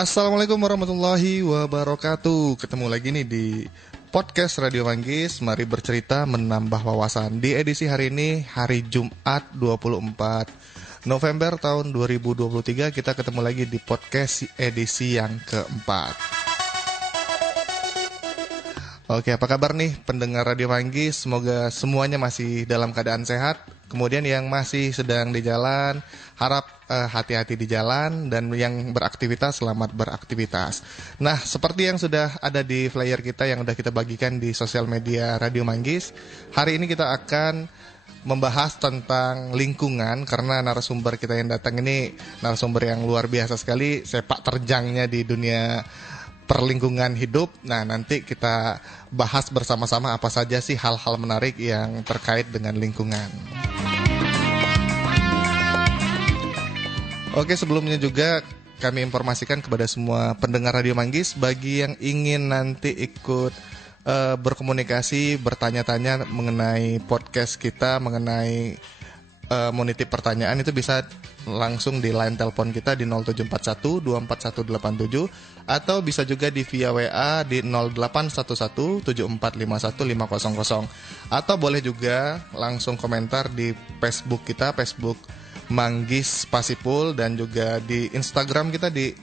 Assalamualaikum warahmatullahi wabarakatuh. Ketemu lagi nih di podcast Radio Manggis. Mari bercerita menambah wawasan. Di edisi hari ini, hari Jumat 24 November tahun 2023, kita ketemu lagi di podcast edisi yang keempat. Oke, apa kabar nih pendengar Radio Manggis? Semoga semuanya masih dalam keadaan sehat. Kemudian yang masih sedang di jalan, harap hati-hati di jalan, dan yang beraktivitas, selamat beraktivitas. Nah, seperti yang sudah ada di flyer kita yang sudah kita bagikan di sosial media Radio Manggis, hari ini kita akan membahas tentang lingkungan, karena narasumber kita yang datang ini narasumber yang luar biasa sekali, sepak terjangnya di dunia perlingkungan hidup. Nah, nanti kita bahas bersama-sama apa saja sih hal-hal menarik yang terkait dengan lingkungan. Oke, sebelumnya juga kami informasikan kepada semua pendengar Radio Manggis, bagi yang ingin nanti ikut berkomunikasi, bertanya-tanya mengenai podcast kita, mengenai menitip pertanyaan, itu bisa langsung di line telepon kita di 0741 24187, atau bisa juga di via WA di 0811 7451 500, atau boleh juga langsung komentar di Facebook kita, Facebook Manggis Pasipul, dan juga di Instagram kita di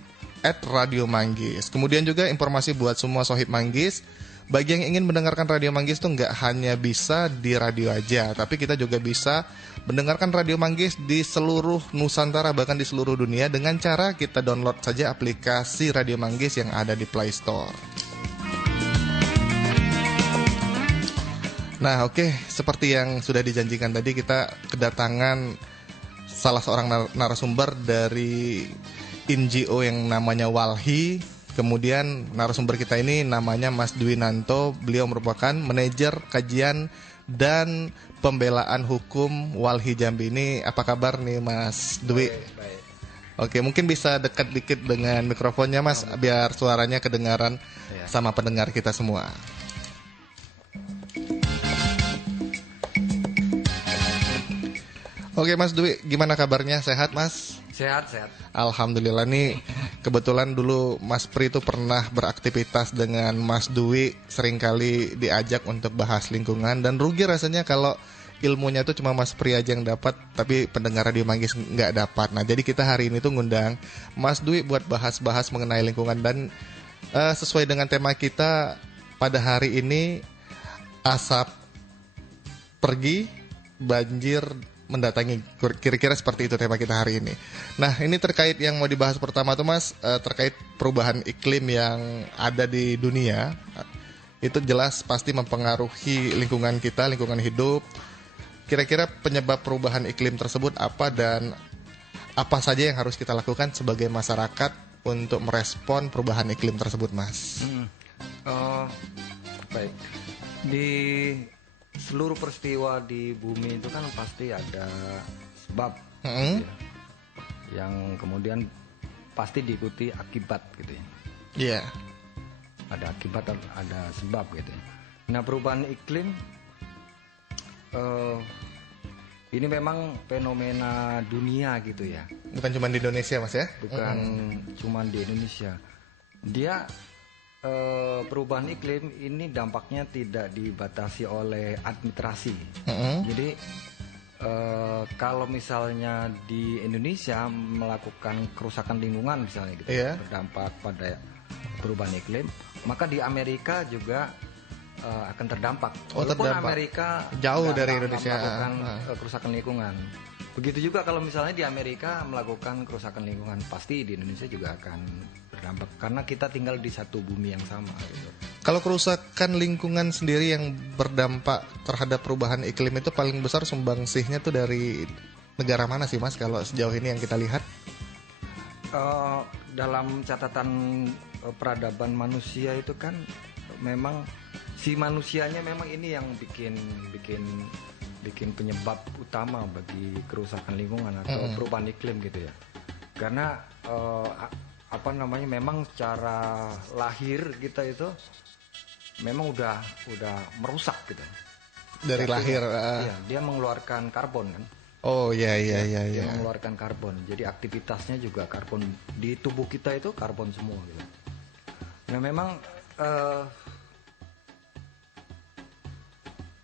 @radiomanggis. Kemudian juga informasi buat semua sohib Manggis, bagi yang ingin mendengarkan Radio Manggis tuh nggak hanya bisa di radio aja, tapi kita juga bisa mendengarkan Radio Manggis di seluruh Nusantara, bahkan di seluruh dunia, dengan cara kita download saja aplikasi Radio Manggis yang ada di Play Store. Nah, oke, seperti yang sudah dijanjikan tadi, kita kedatangan salah seorang narasumber dari NGO yang namanya Walhi. Kemudian narasumber kita ini namanya Mas Dwi Nanto. Beliau merupakan manajer kajian dan pembelaan hukum Walhi Jambi. Ini apa kabar nih Mas Dwi? Baik. Oke, mungkin bisa dekat dikit dengan mikrofonnya Mas, biar suaranya kedengaran sama pendengar kita semua. Oke Mas Dwi, gimana kabarnya? Sehat Mas? Sehat. Alhamdulillah nih, kebetulan dulu Mas Pri itu pernah beraktivitas dengan Mas Dwi, seringkali diajak untuk bahas lingkungan, dan rugi rasanya kalau ilmunya itu cuma Mas Pri aja yang dapat, tapi pendengar Radio Manggis nggak dapat. Nah, jadi kita hari ini tuh ngundang Mas Dwi buat bahas-bahas mengenai lingkungan, dan sesuai dengan tema kita pada hari ini, asap pergi, banjir mendatangi, kira-kira seperti itu tema kita hari ini. Nah, ini terkait yang mau dibahas pertama tuh Mas, terkait perubahan iklim yang ada di dunia. Itu jelas pasti mempengaruhi lingkungan kita, lingkungan hidup. Kira-kira penyebab perubahan iklim tersebut apa, dan apa saja yang harus kita lakukan sebagai masyarakat untuk merespon perubahan iklim tersebut, Mas? Baik. Di seluruh peristiwa di bumi itu kan pasti ada sebab, gitu ya, yang kemudian pasti diikuti akibat, gitu ya. Iya. Ada akibat, ada sebab, gitu ya. Nah, perubahan iklim ini memang fenomena dunia, gitu ya. Bukan cuma di Indonesia, Mas ya? Bukan cuma di Indonesia. Dia perubahan iklim ini dampaknya tidak dibatasi oleh administrasi. Jadi kalau misalnya di Indonesia melakukan kerusakan lingkungan misalnya gitu, berdampak pada perubahan iklim, maka di Amerika juga akan terdampak. Walaupun terdampak. Amerika jauh dari Indonesia melakukan kerusakan lingkungan. Begitu juga kalau misalnya di Amerika melakukan kerusakan lingkungan, pasti di Indonesia juga akan berdampak, karena kita tinggal di satu bumi yang sama, gitu. Kalau kerusakan lingkungan sendiri yang berdampak terhadap perubahan iklim itu paling besar sumbangsihnya tuh dari negara mana sih Mas, kalau sejauh ini yang kita lihat? Dalam catatan peradaban manusia itu kan memang si manusianya memang ini yang bikin penyebab utama bagi kerusakan lingkungan atau perubahan iklim, gitu ya. Karena memang secara lahir kita itu memang udah merusak, gitu. Dari lahir. Iya, dia mengeluarkan karbon kan. Oh iya iya iya Dia iya. mengeluarkan karbon. Jadi aktivitasnya juga karbon, di tubuh kita itu karbon semua gitu. Nah memang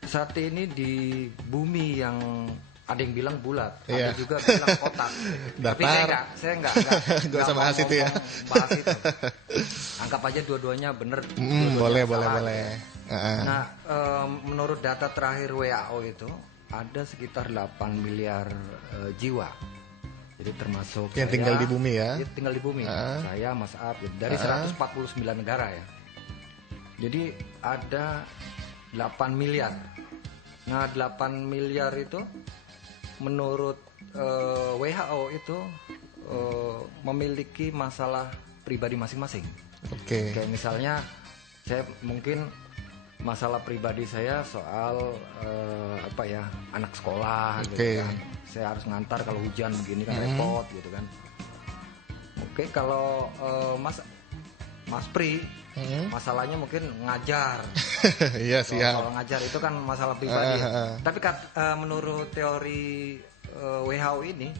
saat ini di bumi yang ada yang bilang bulat, Iya. ada juga bilang kotak. Tapi Datar. saya nggak Nggak usah bahas itu ya. bahas itu. Anggap aja dua-duanya bener. Boleh dua-duanya boleh salah, boleh. gitu. Heeh. Nah, menurut data terakhir WHO itu ada sekitar 8 miliar jiwa. Jadi termasuk Yang tinggal di bumi ya. Tinggal di bumi. Saya, Mas Ab, dari 149 negara ya. Jadi ada 8 miliar. Nah, 8 miliar itu menurut WHO itu memiliki masalah pribadi masing-masing. Oke. Kayak misalnya saya mungkin masalah pribadi saya soal anak sekolah gitu kan. Saya harus ngantar kalau hujan begini kan repot gitu kan. Oke, kalau Mas Pri masalahnya mungkin ngajar. Iya siap. Kalau ngajar itu kan masalah pribadi. Tapi menurut teori WHO ini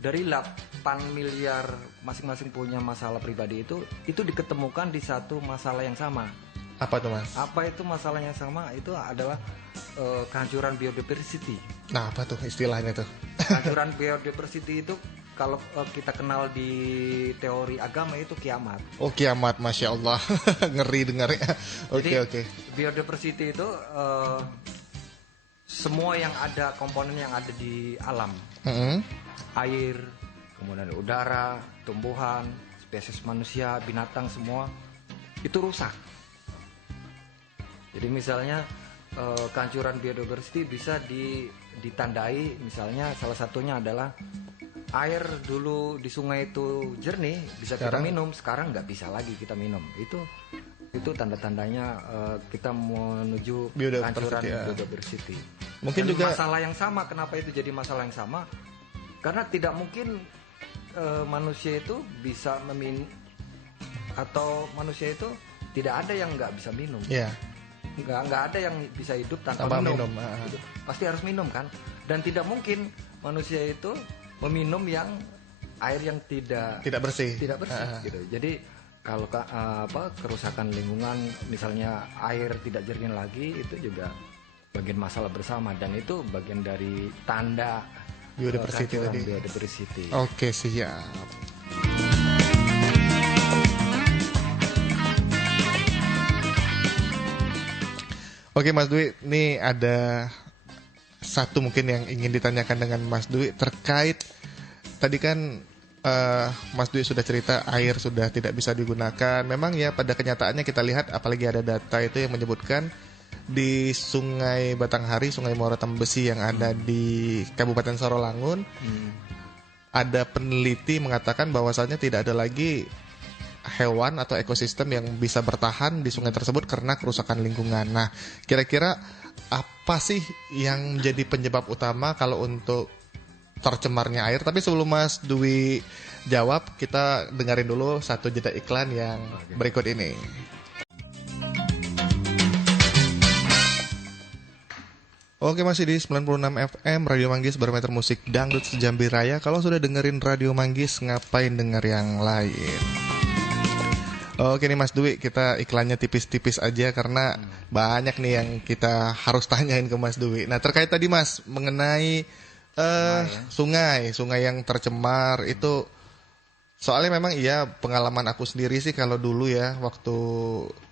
dari 8 miliar masing-masing punya masalah pribadi itu diketemukan di satu masalah yang sama. Apa tuh Mas? Apa itu masalah yang sama? Itu adalah kehancuran biodiversity. Nah apa tuh istilahnya tuh? Kehancuran biodiversity itu kalau kita kenal di teori agama itu kiamat. Oh kiamat, Masya Allah. Ngeri dengarnya. Oke. Biodiversity itu semua yang ada, komponen yang ada di alam. Air, kemudian udara, tumbuhan, spesies manusia, binatang semua itu rusak. Jadi misalnya kehancuran biodiversity bisa ditandai, misalnya salah satunya adalah air dulu di sungai itu jernih, bisa kita minum, sekarang nggak bisa lagi kita minum. Itu tanda-tandanya kita menuju kehancuran biodiversity. Mungkin dan juga masalah yang sama. Kenapa itu jadi masalah yang sama? Karena tidak mungkin manusia itu bisa atau manusia itu tidak ada yang nggak bisa minum. Iya. Nggak ada yang bisa hidup tanpa minum. Gitu. Pasti harus minum kan. Dan tidak mungkin manusia itu meminum yang air yang tidak bersih gitu. Jadi kalau kerusakan lingkungan, misalnya air tidak jernih lagi, itu juga bagian masalah bersama, dan itu bagian dari tanda biodiversity. Oke, siap. Oke Mas Dwi, ini ada satu mungkin yang ingin ditanyakan dengan Mas Dwi terkait tadi kan Mas Dwi sudah cerita air sudah tidak bisa digunakan. Memang ya pada kenyataannya kita lihat, apalagi ada data itu yang menyebutkan di Sungai Batanghari, Sungai Muara Tembesi yang ada di Kabupaten Sarawangun, ada peneliti mengatakan bahwasannya tidak ada lagi hewan atau ekosistem yang bisa bertahan di sungai tersebut karena kerusakan lingkungan. Nah, kira-kira apa sih yang menjadi penyebab utama kalau untuk tercemarnya air? Tapi sebelum Mas Dwi jawab, kita dengerin dulu satu jeda iklan yang berikut ini. Oke, masih di 96 FM Radio Manggis, Barometer Musik Dangdut Sejambi Raya. Kalau sudah dengerin Radio Manggis, ngapain denger yang lain? Oke nih Mas Dwi, kita iklannya tipis-tipis aja karena banyak nih yang kita harus tanyain ke Mas Dwi. Nah terkait tadi Mas, mengenai sungai yang tercemar itu, soalnya memang iya pengalaman aku sendiri sih kalau dulu ya waktu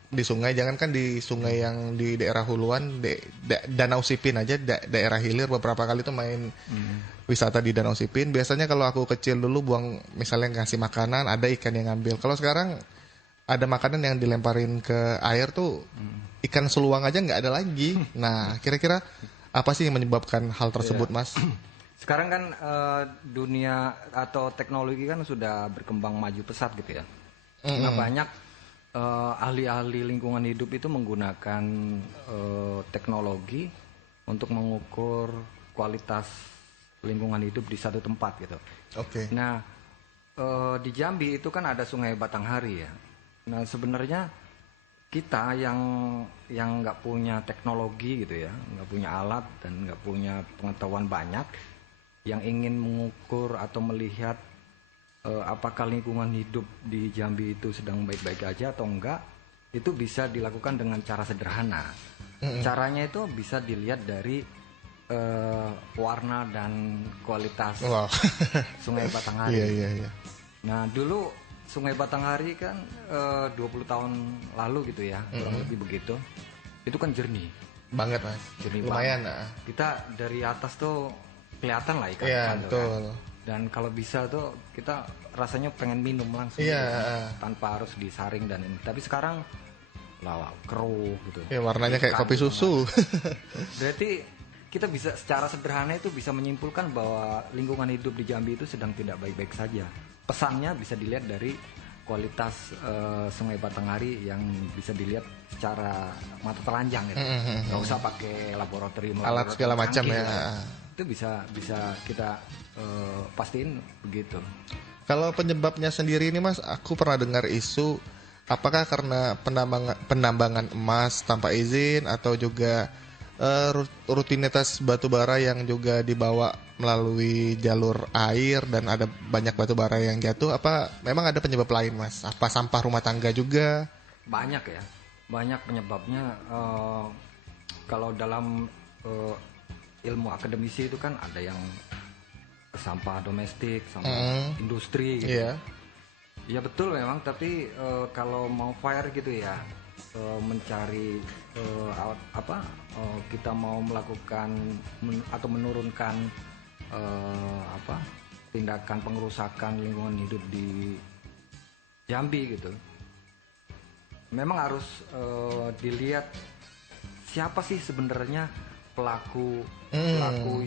di sungai, jangankan di sungai yang di daerah huluan, Danau Sipin aja, daerah hilir beberapa kali tuh main wisata di Danau Sipin. Biasanya kalau aku kecil dulu buang, misalnya ngasih makanan, ada ikan yang ngambil. Kalau sekarang ada makanan yang dilemparin ke air tuh ikan seluang aja nggak ada lagi. Nah kira-kira apa sih yang menyebabkan hal tersebut Mas? Sekarang kan dunia atau teknologi kan sudah berkembang maju pesat gitu ya. Nah banyak ahli-ahli lingkungan hidup itu menggunakan teknologi untuk mengukur kualitas lingkungan hidup di satu tempat gitu. Oke. Nah di Jambi itu kan ada Sungai Batanghari ya. Nah sebenarnya kita yang nggak punya teknologi gitu ya, nggak punya alat dan nggak punya pengetahuan banyak, yang ingin mengukur atau melihat apakah lingkungan hidup di Jambi itu sedang baik-baik aja atau enggak, itu bisa dilakukan dengan cara sederhana. Caranya itu bisa dilihat dari warna dan kualitas Sungai Batanghari. Iya. Nah, dulu Sungai Batanghari kan 20 tahun lalu gitu ya, kurang lebih begitu. Itu kan jernih banget, Mas. Jernih Lumayan. Kita dari atas tuh kelihatan lah ikan. Iya, betul. Kan. Dan kalau bisa tuh kita rasanya pengen minum langsung tanpa harus disaring dan ini. Tapi sekarang keruh gitu. Ya, warnanya kayak kopi susu. Berarti kita bisa secara sederhana itu bisa menyimpulkan bahwa lingkungan hidup di Jambi itu sedang tidak baik-baik saja. Pesannya bisa dilihat dari kualitas Sungai Batanghari yang bisa dilihat secara mata telanjang gitu. Nggak usah pakai laboratorium alat segala macam ya. Itu bisa kita pastiin begitu. Kalau penyebabnya sendiri ini, Mas, aku pernah dengar isu apakah karena penambangan emas tanpa izin atau juga rutinitas batubara yang juga dibawa melalui jalur air dan ada banyak batubara yang jatuh, apa memang ada penyebab lain, Mas? Apa sampah rumah tangga juga? Banyak ya, banyak penyebabnya. Kalau dalam ilmu akademisi itu kan ada yang sampah domestik, sampah industri gitu. Iya. Ya betul memang, tapi kalau mau fair gitu ya, mencari kita mau melakukan atau menurunkan tindakan pengerusakan lingkungan hidup di Jambi gitu. Memang harus dilihat siapa sih sebenarnya pelaku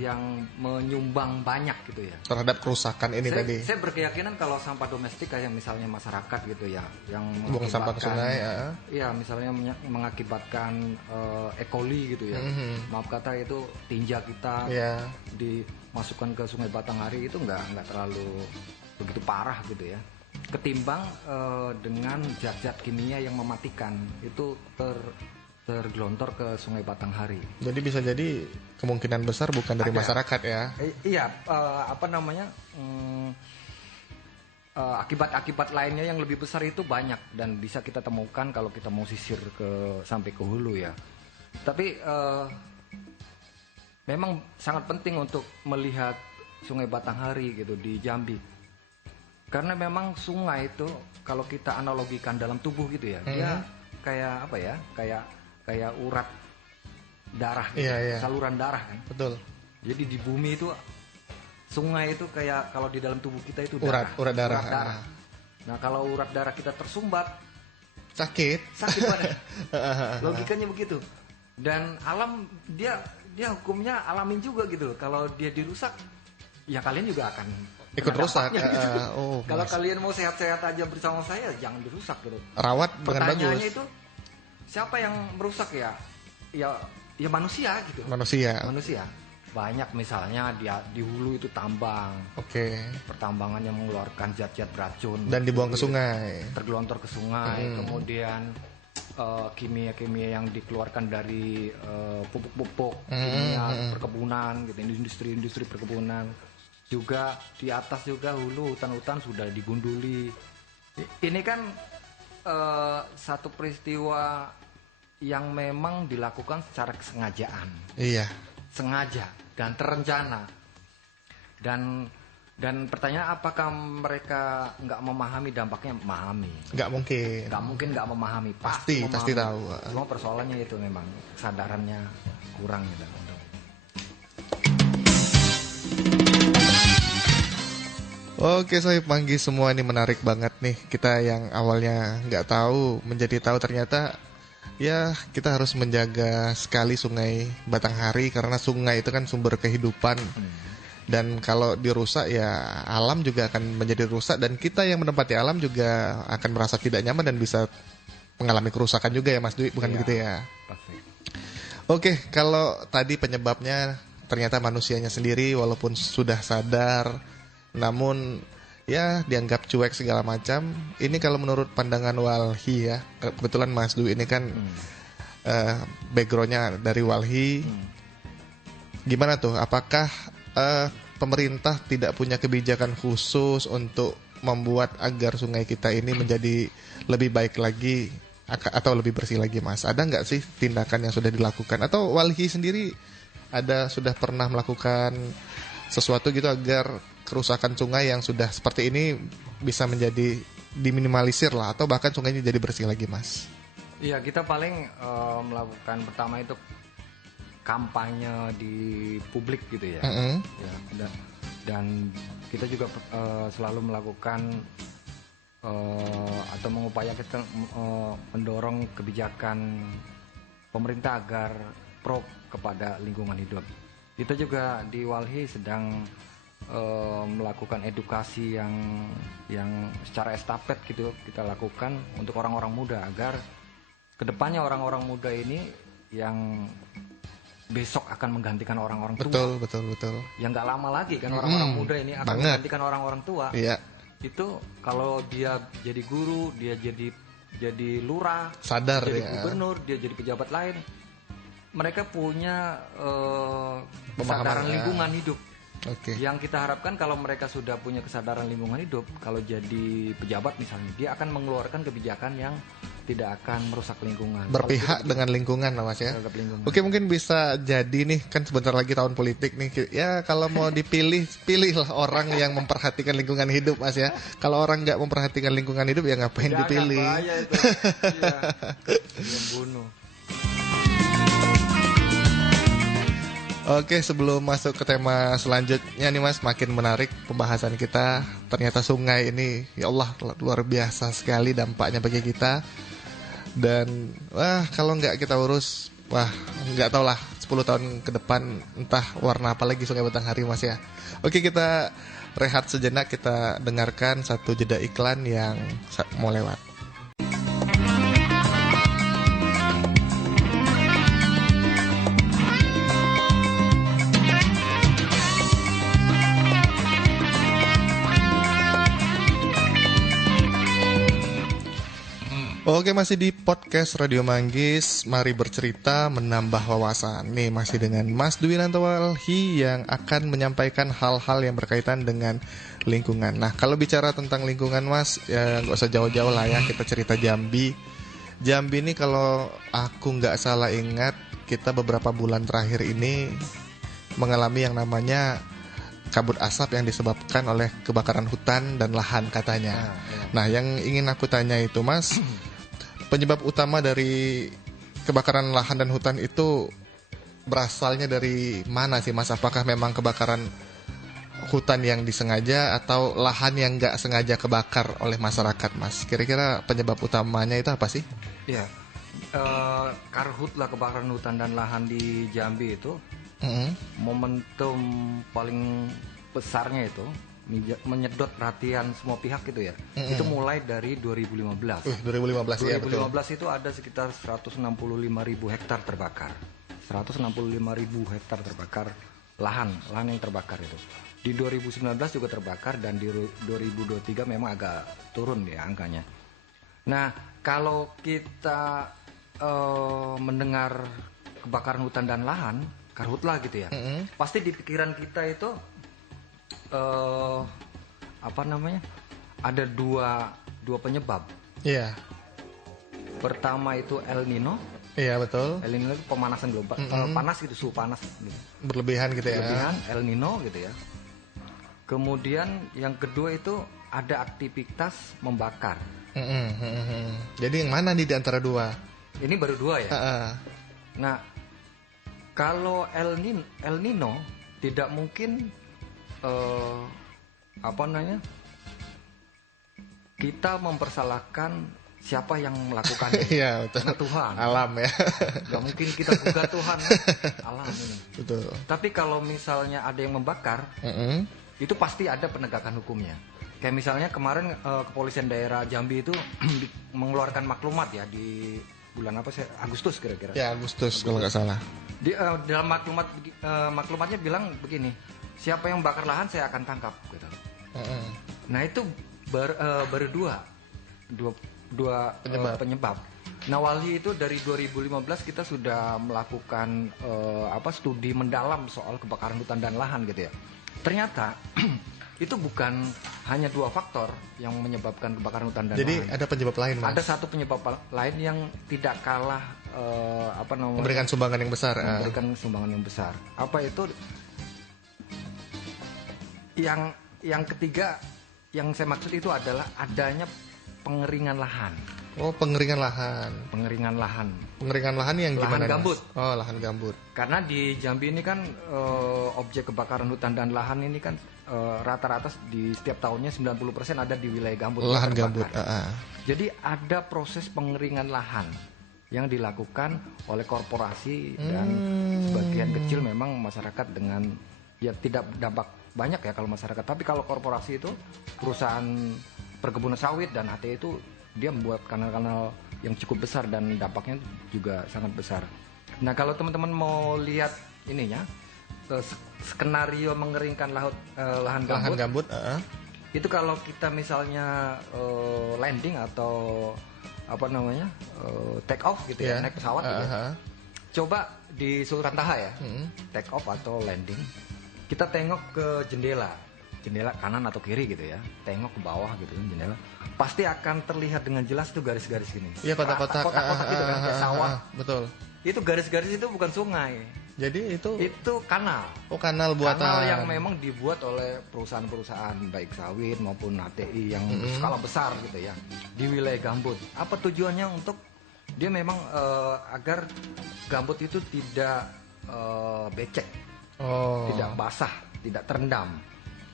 yang menyumbang banyak gitu ya terhadap kerusakan ini tadi. Saya berkeyakinan kalau sampah domestik kayak misalnya masyarakat gitu ya, yang buang sampah ke sungai, ya misalnya mengakibatkan E. coli gitu ya. Maaf kata itu tinja kita dimasukkan ke Sungai Batanghari itu nggak terlalu begitu parah gitu ya. Ketimbang dengan zat-zat kimia yang mematikan itu tergelontor ke Sungai Batanghari. Jadi bisa jadi kemungkinan besar bukan dari masyarakat ya. Iya, akibat-akibat lainnya yang lebih besar itu banyak dan bisa kita temukan kalau kita mau sisir sampai ke hulu ya. Tapi memang sangat penting untuk melihat Sungai Batanghari gitu di Jambi. Karena memang sungai itu kalau kita analogikan dalam tubuh gitu ya, dia kayak apa ya? Kayak urat darah gitu, saluran darah kan. Betul. Jadi di bumi itu sungai itu kayak kalau di dalam tubuh kita itu urat darah. Nah, kalau urat darah kita tersumbat sakit banget. Logikanya begitu. Dan alam dia hukumnya alamin juga gitu. Kalau dia dirusak, ya kalian juga akan ikut rusak. Gitu. Kalau kalian mau sehat-sehat aja bersama saya, jangan dirusak gitu. Rawat dengan bagus. Pertanyaannya itu siapa yang merusak ya? Ya manusia gitu. Manusia. Banyak misalnya di hulu itu tambang. Pertambangan yang mengeluarkan zat-zat beracun dan dibuang ke sungai. Tergelontor ke sungai. Kemudian kimia-kimia yang dikeluarkan dari pupuk-pupuk kimia perkebunan gitu, industri perkebunan. Juga di atas juga hulu hutan-hutan sudah digunduli. Ini kan satu peristiwa yang memang dilakukan secara kesengajaan. Iya. Sengaja dan terencana. Dan pertanyaan apakah mereka nggak memahami dampaknya? Memahami. Nggak mungkin nggak memahami. Pasti tahu. Cuma persoalannya itu memang kesadarannya kurang gitu. Oke, Sohib Manggis semua, ini menarik banget nih. Kita yang awalnya nggak tahu menjadi tahu, ternyata ya kita harus menjaga sekali Sungai Batanghari karena sungai itu kan sumber kehidupan. Dan kalau dirusak ya alam juga akan menjadi rusak, dan kita yang menempati alam juga akan merasa tidak nyaman dan bisa mengalami kerusakan juga ya Mas Dwi, bukan begitu ya? Pasti. Oke, kalau tadi penyebabnya ternyata manusianya sendiri walaupun sudah sadar, namun ya dianggap cuek segala macam. Ini kalau menurut pandangan Walhi ya, kebetulan Mas Dwi ini kan backgroundnya dari Walhi. Gimana tuh? Apakah pemerintah tidak punya kebijakan khusus untuk membuat agar sungai kita ini menjadi lebih baik lagi atau lebih bersih lagi, Mas? Ada nggak sih tindakan yang sudah dilakukan? Atau Walhi sendiri sudah pernah melakukan sesuatu gitu agar kerusakan sungai yang sudah seperti ini bisa menjadi diminimalisir lah, atau bahkan sungainya jadi bersih lagi, Mas? Iya, kita paling melakukan pertama itu kampanye di publik gitu ya. Ya, dan kita juga selalu melakukan atau mengupayakan mendorong kebijakan pemerintah agar pro kepada lingkungan hidup. Kita juga di Walhi sedang melakukan edukasi yang secara estafet gitu kita lakukan untuk orang-orang muda, agar kedepannya orang-orang muda ini yang besok akan menggantikan orang-orang tua. Betul. Yang nggak lama lagi kan orang-orang muda ini akan menggantikan orang-orang tua. Iya. Itu kalau dia jadi guru, dia jadi lurah, sadar jadi ya, gubernur, dia jadi pejabat lain, mereka punya kesadaran lingkungan hidup. Okay. Yang kita harapkan kalau mereka sudah punya kesadaran lingkungan hidup, kalau jadi pejabat misalnya, dia akan mengeluarkan kebijakan yang tidak akan merusak lingkungan. Berpihak dengan lingkungan lah, Mas ya. Oke, mungkin bisa jadi nih, kan sebentar lagi tahun politik nih. Ya kalau mau dipilih, pilihlah orang yang memperhatikan lingkungan hidup, Mas ya. Kalau orang nggak memperhatikan lingkungan hidup, ya ngapain dipilih? Bahaya itu. Iya. Membunuh. Oke, sebelum masuk ke tema selanjutnya nih, Mas, makin menarik pembahasan kita. Ternyata sungai ini, ya Allah, luar biasa sekali dampaknya bagi kita. Dan kalau nggak kita urus, nggak tau lah 10 tahun ke depan entah warna apa lagi Sungai Batanghari, Mas ya. Oke, kita rehat sejenak, kita dengarkan satu jeda iklan yang mau lewat. Oke, masih di podcast Radio Manggis. Mari bercerita, menambah wawasan. Nih, masih dengan Mas Dwinanto Walhi yang akan menyampaikan hal-hal yang berkaitan dengan lingkungan. Nah, kalau bicara tentang lingkungan, Mas, ya nggak usah jauh-jauh lah ya. Kita cerita Jambi. Jambi ini kalau aku nggak salah ingat, kita beberapa bulan terakhir ini mengalami yang namanya kabut asap yang disebabkan oleh kebakaran hutan dan lahan katanya. Nah, yang ingin aku tanya itu, Mas, penyebab utama dari kebakaran lahan dan hutan itu berasalnya dari mana sih, Mas? Apakah memang kebakaran hutan yang disengaja atau lahan yang nggak sengaja kebakar oleh masyarakat, Mas? Kira-kira penyebab utamanya itu apa sih? Iya, karhutlah kebakaran hutan dan lahan di Jambi itu. Momentum paling besarnya itu menyedot perhatian semua pihak gitu ya. Itu mulai dari 2015. 2015 ya, betul. 2015 itu ada sekitar 165.000 hektar terbakar. 165.000 hektar terbakar lahan yang terbakar itu. Di 2019 juga terbakar, dan di 2023 memang agak turun ya angkanya. Nah, kalau kita mendengar kebakaran hutan dan lahan, karhutlah gitu ya. Pasti di pikiran kita itu ada dua penyebab. Iya. Pertama itu El Nino. Iya, betul. El Nino itu pemanasan global, panas gitu, suhu panas gitu. Berlebihan gitu ya. Berlebihan, El Nino gitu ya. Kemudian yang kedua itu ada aktivitas membakar. Jadi yang mana nih di antara dua? Ini baru dua ya. Nah, kalau El Nino tidak mungkin kita mempersalahkan siapa yang melakukannya. Iya, betul. Karena Tuhan, alam ya. Gak mungkin kita gugat Tuhan, alam ini. Betul. Tapi kalau misalnya ada yang membakar, itu pasti ada penegakan hukumnya. Kayak misalnya kemarin kepolisian daerah Jambi itu mengeluarkan maklumat ya di bulan apa sih? Agustus kira-kira. Ya, Agustus kalau nggak salah. Dalam maklumatnya bilang begini, siapa yang bakar lahan saya akan tangkap gitu. Nah, itu baru dua penyebab. Nah, Walhi itu dari 2015 kita sudah melakukan studi mendalam soal kebakaran hutan dan lahan gitu ya. Ternyata itu bukan hanya 2 faktor yang menyebabkan kebakaran hutan dan lahan. Jadi ada penyebab lain, Mas. Ada satu penyebab lain yang tidak kalah memberikan sumbangan yang besar. Memberikan sumbangan yang besar. Apa itu? Yang ketiga yang saya maksud itu adalah adanya pengeringan lahan. Oh, pengeringan lahan. Pengeringan lahan. Pengeringan lahan yang gimana? Lahan gambut. Mas? Oh, lahan gambut. Karena di Jambi ini kan objek kebakaran hutan dan lahan ini kan rata-rata di setiap tahunnya 90% ada di wilayah gambut. Lahan gambut. Jadi ada proses pengeringan lahan yang dilakukan oleh korporasi dan sebagian kecil memang masyarakat dengan ya tidak dampak banyak ya kalau masyarakat. Tapi kalau korporasi itu perusahaan perkebunan sawit dan HT itu dia membuat kanal-kanal yang cukup besar dan dampaknya juga sangat besar. Nah, kalau teman-teman mau lihat ininya skenario mengeringkan lahan gambut, itu kalau kita misalnya landing atau take off gitu ya, naik pesawat gitu ya. Coba di Sultan Taha ya, take off atau landing, kita tengok ke jendela kanan atau kiri gitu ya, tengok ke bawah gitu jendela, pasti akan terlihat dengan jelas tuh garis-garis gini. Iya, kotak-kotak gitu kan, kayak sawah. Betul. Itu garis-garis itu bukan sungai. Jadi itu kanal. Oh, kanal buatan. Kanal yang memang dibuat oleh perusahaan-perusahaan baik sawit maupun HTI yang skala besar gitu ya di wilayah gambut. Apa tujuannya? Untuk dia memang agar gambut itu tidak becek, tidak basah, tidak terendam.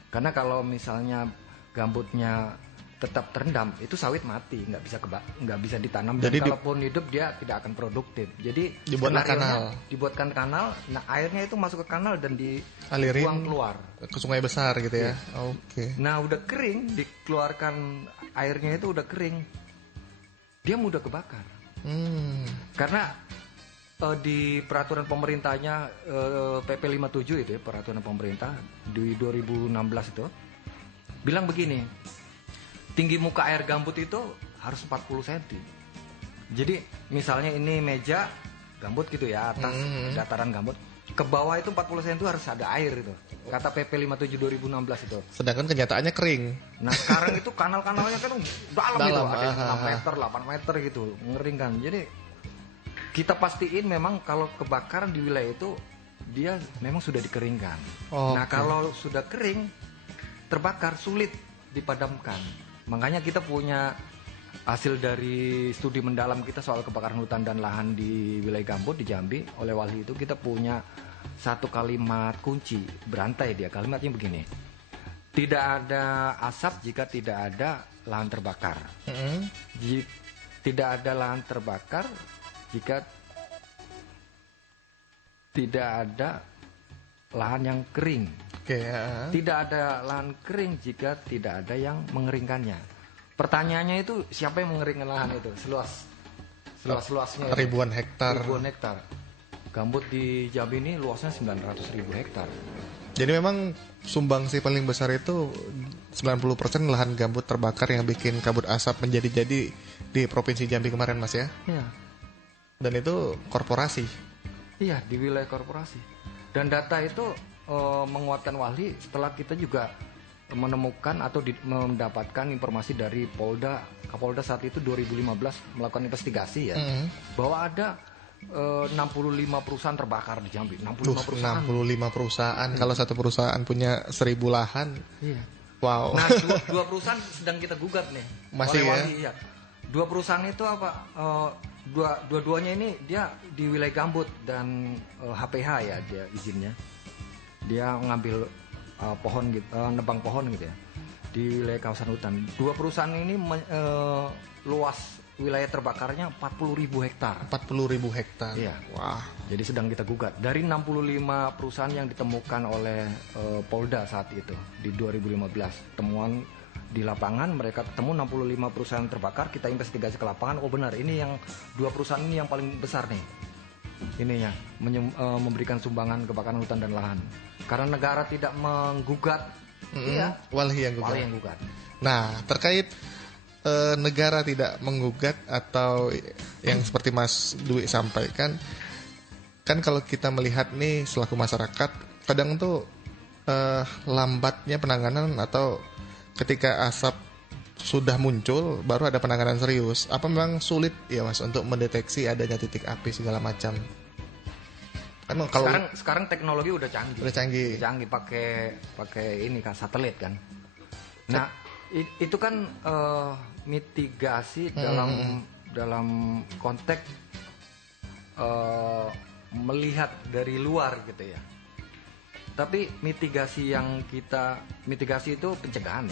Karena kalau misalnya gambutnya tetap terendam, itu sawit mati, nggak bisa ditanam. Dan kalaupun hidup dia tidak akan produktif. Jadi dibuatkan kanal. Nah, airnya itu masuk ke kanal dan dibuang keluar ke sungai besar gitu ya. Oke. Nah, udah kering, dikeluarkan airnya itu udah kering, dia mudah kebakar. Karena di peraturan pemerintahnya PP 57 itu ya, peraturan pemerintah di 2016 itu bilang begini, tinggi muka air gambut itu harus 40 cm. Jadi misalnya ini meja gambut gitu ya, atas dataran gambut, ke bawah itu 40 cm itu harus ada air itu, kata PP 57 2016 itu. Sedangkan kenyataannya kering. Nah, sekarang itu kanal-kanalnya kan dalam itu, ada yang 6 meter, 8 meter gitu, ngering kan. Jadi kita pastiin memang kalau kebakaran di wilayah itu dia memang sudah dikeringkan. Nah, kalau sudah kering, terbakar, sulit dipadamkan. Makanya kita punya hasil dari studi mendalam kita soal kebakaran hutan dan lahan di wilayah gambut di Jambi oleh Walhi itu, kita punya satu kalimat kunci, berantai dia. Kalimatnya begini: tidak ada asap jika tidak ada lahan terbakar. Tidak ada lahan terbakar jika tidak ada lahan yang kering. Tidak ada lahan kering jika tidak ada yang mengeringkannya. Pertanyaannya itu, siapa yang mengeringkan lahan itu? Seluas-luasnya ribuan hektar. Gambut di Jambi ini luasnya 900.000 hektar. Jadi memang sumbangsi paling besar itu 90% lahan gambut terbakar yang bikin kabut asap menjadi-jadi di Provinsi Jambi kemarin, Mas ya? Iya. Dan itu korporasi. Iya, di wilayah korporasi. Dan data itu menguatkan Walhi setelah kita juga menemukan atau mendapatkan informasi dari Kapolda saat itu 2015 melakukan investigasi ya, bahwa ada 65 perusahaan terbakar di Jambi. 65 perusahaan. Kalau satu perusahaan punya 1.000 lahan. Iya. Wow. Nah, dua perusahaan sedang kita gugat nih. Masih ya? Walhi, ya. Dua perusahaan itu apa? Dua-duanya ini dia di wilayah gambut dan HPH ya, dia izinnya. Dia ngambil pohon gitu, nebang pohon gitu ya di wilayah kawasan hutan. Dua perusahaan ini luas wilayah terbakarnya 40.000 hektar. 40.000 hektar. Iya. Wah. Jadi sedang kita gugat. Dari 65 perusahaan yang ditemukan oleh Polda saat itu di 2015, temuan di lapangan mereka ketemu 65 perusahaan terbakar. Kita investigasi ke lapangan. Oh benar, ini yang dua perusahaan ini yang paling besar nih. Ininya memberikan sumbangan kebakaran hutan dan lahan. Karena negara tidak menggugat, Walhi yang gugat. Walhi yang gugat. Nah, terkait negara tidak menggugat atau yang seperti Mas Dwi sampaikan, kan kalau kita melihat nih selaku masyarakat, kadang tuh lambatnya penanganan atau ketika asap sudah muncul baru ada penanganan serius. Apa memang sulit ya Mas untuk mendeteksi adanya titik api segala macam? Kan kalau sekarang teknologi udah canggih. Udah canggih. Pakai ini kan satelit kan. Nah, itu kan mitigasi dalam konteks melihat dari luar gitu ya. Tapi mitigasi itu pencegahan.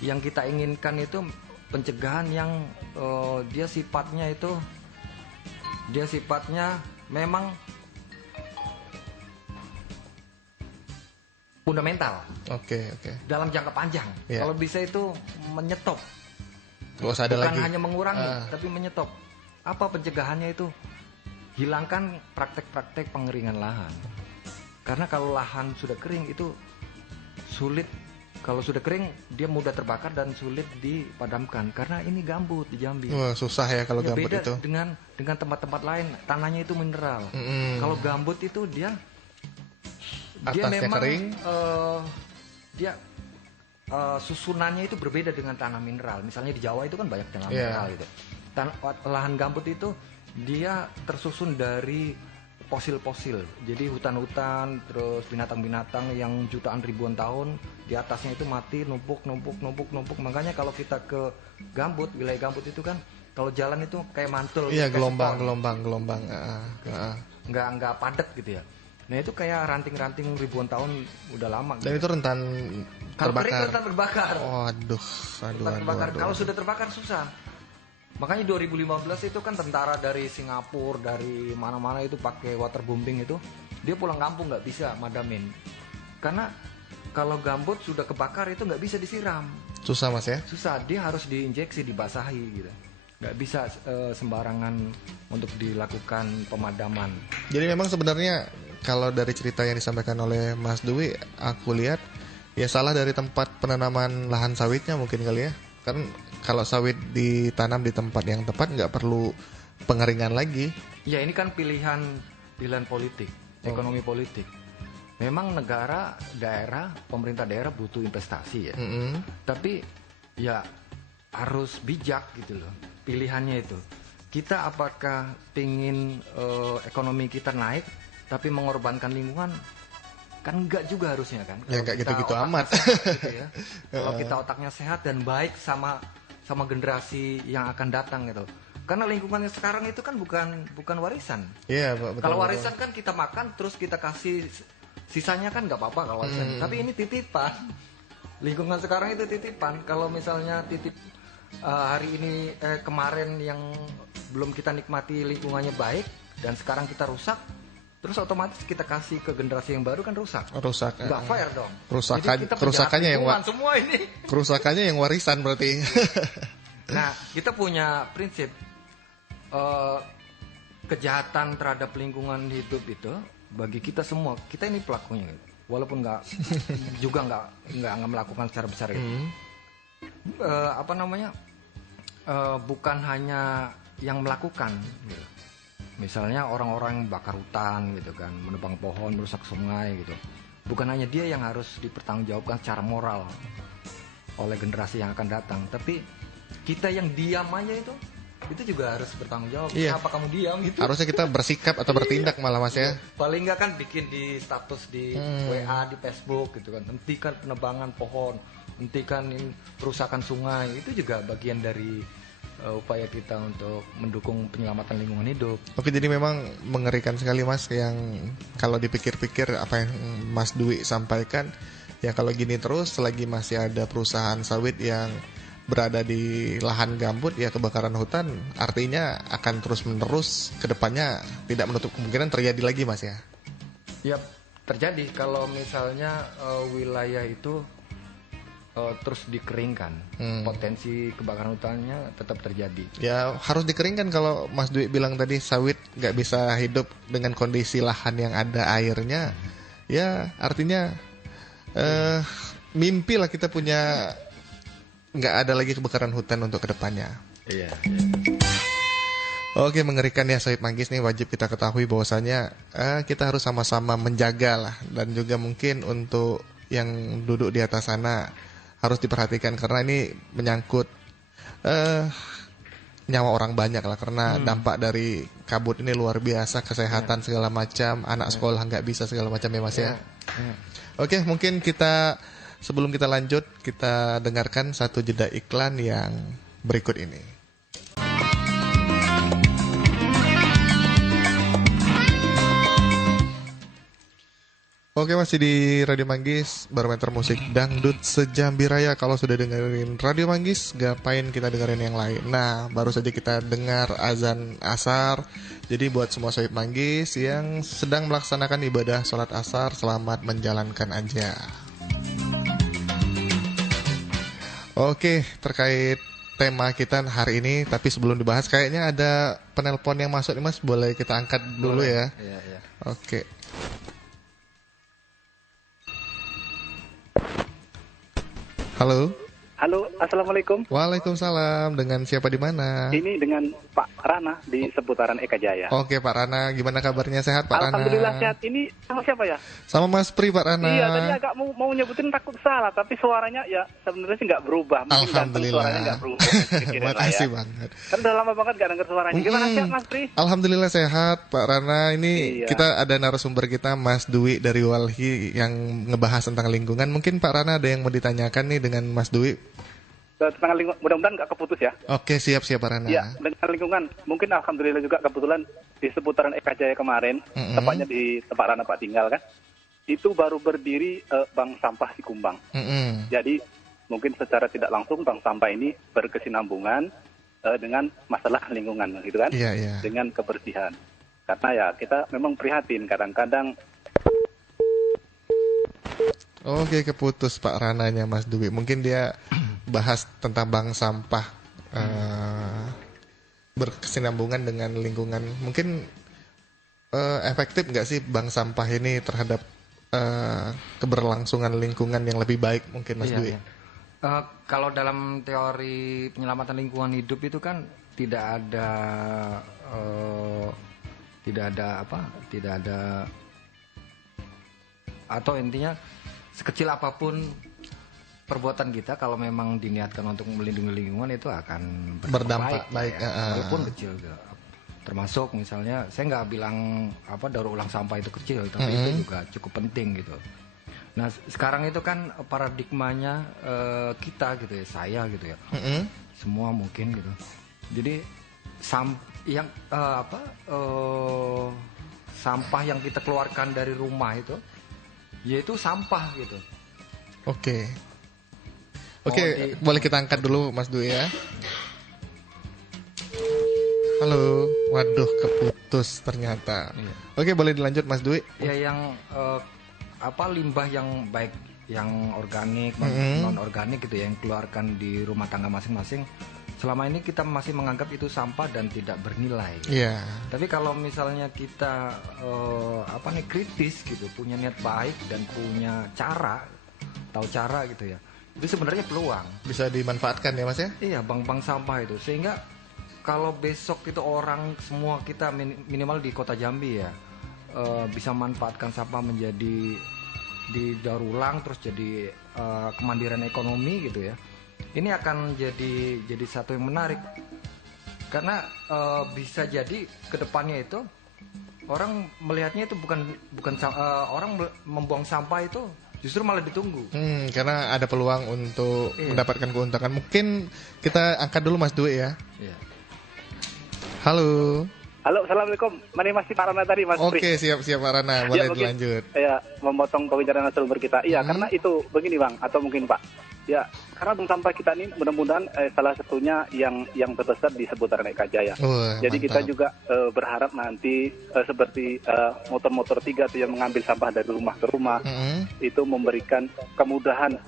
Yang kita inginkan itu pencegahan yang dia sifatnya memang fundamental. Oke. Dalam jangka panjang. Yeah. Kalau bisa itu menyetop. Bukan lagi. Hanya mengurangi, tapi menyetop. Apa pencegahannya itu? Hilangkan praktek-praktek pengeringan lahan. Karena kalau lahan sudah kering itu sulit. Kalau sudah kering dia mudah terbakar dan sulit dipadamkan. Karena ini gambut di Jambi. Wah, susah ya kalau gambut beda itu. Dengan tempat-tempat lain, tanahnya itu mineral. Kalau gambut itu dia atasnya memang kering. Susunannya itu berbeda dengan tanah mineral. Misalnya di Jawa itu kan banyak tanah mineral gitu. Lahan gambut itu dia tersusun dari fosil-fosil. Jadi hutan-hutan, terus binatang-binatang yang jutaan ribuan tahun di atasnya itu mati, numpuk. Makanya kalau kita ke gambut, wilayah gambut itu kan kalau jalan itu kayak mantul. Iya, gelombang. Nggak padat gitu ya. Nah itu kayak ranting-ranting ribuan tahun udah lama. Dan gitu. Itu rentan terbakar. Rentan terbakar. Oh, aduh. Kalau sudah terbakar susah. Makanya 2015 itu kan tentara dari Singapura, dari mana-mana itu pakai waterbombing itu, dia pulang kampung nggak bisa madamin. Karena kalau gambut sudah kebakar itu nggak bisa disiram. Susah Mas ya? Susah, dia harus diinjeksi, dibasahi gitu. Nggak bisa sembarangan untuk dilakukan pemadaman. Jadi memang sebenarnya kalau dari cerita yang disampaikan oleh Mas Dwi, aku lihat ya salah dari tempat penanaman lahan sawitnya mungkin kali ya. Kan kalau sawit ditanam di tempat yang tepat nggak perlu pengeringan lagi. Ya ini kan pilihan politik, ekonomi politik. Memang pemerintah daerah butuh investasi ya. Tapi ya harus bijak gitu loh pilihannya itu. Kita apakah pingin ekonomi kita naik tapi mengorbankan lingkungan? Kan enggak juga harusnya kan. Ya enggak gitu-gitu amat. Gitu ya. Kalau kita otaknya sehat dan baik sama generasi yang akan datang gitu. Karena lingkungannya sekarang itu kan bukan warisan. Iya, betul. Kalau warisan kan kita makan terus kita kasih sisanya kan nggak apa-apa kalau warisan. Tapi ini titipan. Lingkungan sekarang itu titipan. Kalau misalnya hari ini kemarin yang belum kita nikmati lingkungannya baik dan sekarang kita rusak, terus otomatis kita kasih ke generasi yang baru kan rusak. Nggak fair dong. Kerusakannya yang semua ini. Kerusakannya yang warisan berarti. Nah, kita punya prinsip kejahatan terhadap lingkungan hidup itu bagi kita semua. Kita ini pelakunya, walaupun nggak melakukan secara besar itu. Bukan hanya yang melakukan. Gitu. Misalnya orang-orang yang bakar hutan gitu kan, menebang pohon, merusak sungai gitu. Bukan hanya dia yang harus dipertanggungjawabkan secara moral oleh generasi yang akan datang, tapi kita yang diam aja itu juga harus bertanggung jawab. Iya. Kenapa kamu diam gitu? Harusnya kita bersikap atau bertindak malah Mas ya. Paling nggak kan bikin di status di WA, di Facebook gitu kan. Hentikan penebangan pohon, hentikan perusakan sungai. Itu juga bagian dari upaya kita untuk mendukung penyelamatan lingkungan hidup. Oke, jadi memang mengerikan sekali Mas yang kalau dipikir-pikir apa yang Mas Dwi sampaikan, ya kalau gini terus selagi masih ada perusahaan sawit yang berada di lahan gambut ya kebakaran hutan, artinya akan terus-menerus ke depannya tidak menutup kemungkinan terjadi lagi Mas ya. Ya, terjadi kalau misalnya wilayah itu terus dikeringkan, potensi kebakaran hutannya tetap terjadi. Ya harus dikeringkan. Kalau Mas Dwi bilang tadi sawit nggak bisa hidup dengan kondisi lahan yang ada airnya, ya artinya mimpi lah kita punya nggak ada lagi kebakaran hutan untuk kedepannya. Iya. Oke, mengerikan ya Sohib Manggis nih, wajib kita ketahui bahwasanya kita harus sama-sama menjaga lah, dan juga mungkin untuk yang duduk di atas sana harus diperhatikan karena ini menyangkut nyawa orang banyak lah, karena dampak dari kabut ini luar biasa, kesehatan segala macam, anak sekolah nggak bisa segala macam ya Mas ya. Oke, mungkin kita sebelum kita lanjut kita dengarkan satu jeda iklan yang berikut ini. Oke, masih di Radio Manggis, barometer musik dangdut sejambi raya. Kalau sudah dengerin Radio Manggis, ngapain kita dengerin yang lain? Nah, baru saja kita dengar azan asar. Jadi buat semua Sohib Manggis yang sedang melaksanakan ibadah sholat asar, selamat menjalankan aja. Oke, terkait tema kita hari ini, tapi sebelum dibahas kayaknya ada penelpon yang masuk nih Mas, boleh kita angkat dulu ya? Iya. Oke. Halo. Halo, assalamualaikum. Waalaikumsalam. Dengan siapa di mana? Ini dengan Pak Rana di seputaran Eka Jaya. Oke Pak Rana, gimana kabarnya, sehat Pak Rana? Alhamdulillah sehat. Ini sama siapa ya? Sama Mas Pri Pak Rana. Iya, tadi agak mau nyebutin takut salah, tapi suaranya ya sebenarnya sih nggak berubah. Mungkin Alhamdulillah. suaranya nggak berubah. Terima kasih banget. Kan udah lama banget nggak dengar suaranya. Gimana sehat Mas Pri? Alhamdulillah sehat Pak Rana. Ini kita ada narasumber kita Mas Dwi dari Walhi yang ngebahas tentang lingkungan. Mungkin Pak Rana ada yang mau ditanyakan nih dengan Mas Dwi? Tentang lingkungan, mudah-mudahan nggak keputus ya. Oke, siap Pak Rana. Ya, dengan lingkungan, mungkin alhamdulillah juga kebetulan di seputaran Eka Jaya kemarin, tepatnya di tempat Rana Pak tinggal kan, itu baru berdiri bank sampah Sikumbang. Jadi mungkin secara tidak langsung bank sampah ini berkesinambungan dengan masalah lingkungan, gitu kan? Iya. Dengan kebersihan. Karena ya kita memang prihatin kadang-kadang. Oke, keputus Pak Rananya Mas Dwi. Mungkin dia bahas tentang bank sampah berkesinambungan dengan lingkungan. Mungkin efektif nggak sih bank sampah ini terhadap keberlangsungan lingkungan yang lebih baik mungkin Mas Dwi? Iya. Kalau dalam teori penyelamatan lingkungan hidup itu kan tidak ada atau intinya sekecil apapun perbuatan kita kalau memang diniatkan untuk melindungi lingkungan itu akan berdampak baik ya. Walaupun kecil termasuk misalnya saya nggak bilang daur ulang sampah itu kecil, tapi itu juga cukup penting gitu. Nah sekarang itu kan paradigmanya kita gitu ya, saya gitu ya, semua mungkin gitu. Jadi sampah yang kita keluarkan dari rumah itu yaitu sampah gitu. Oke, boleh kita angkat dulu Mas Dwi ya. Halo, waduh keputus ternyata. Iya. Oke, boleh dilanjut Mas Dwi. Ya yang limbah yang baik, yang organik, non organik gitu ya, yang keluarkan di rumah tangga masing-masing. Selama ini kita masih menganggap itu sampah dan tidak bernilai. Iya. Tapi kalau misalnya kita kritis gitu, punya niat baik dan punya tahu cara gitu ya, itu sebenarnya peluang. Bisa dimanfaatkan ya Mas ya? Iya, bank-bank sampah itu. Sehingga kalau besok itu orang semua kita minimal di kota Jambi ya bisa manfaatkan sampah menjadi didaur ulang terus jadi kemandirian ekonomi gitu ya. Ini akan jadi satu yang menarik karena bisa jadi kedepannya itu orang melihatnya itu bukan orang membuang sampah itu justru malah ditunggu. Karena ada peluang untuk mendapatkan keuntungan. Mungkin kita angkat dulu Mas Dwi ya. Iya. Halo. Halo, assalamualaikum. Mana masih Pak Rana tadi Mas Pri? Oke, siap Pak Rana. Boleh dilanjut. Ya, memotong pembicaraan narasumber kita. Iya, karena itu begini Bang, atau mungkin Pak. Ya, karena bank sampah kita ini mudah-mudahan salah satunya yang terbesar di seputaran Eka Jaya. Jadi mantap. Kita juga berharap nanti seperti motor-motor 3 tuh yang mengambil sampah dari rumah ke rumah itu memberikan kemudahan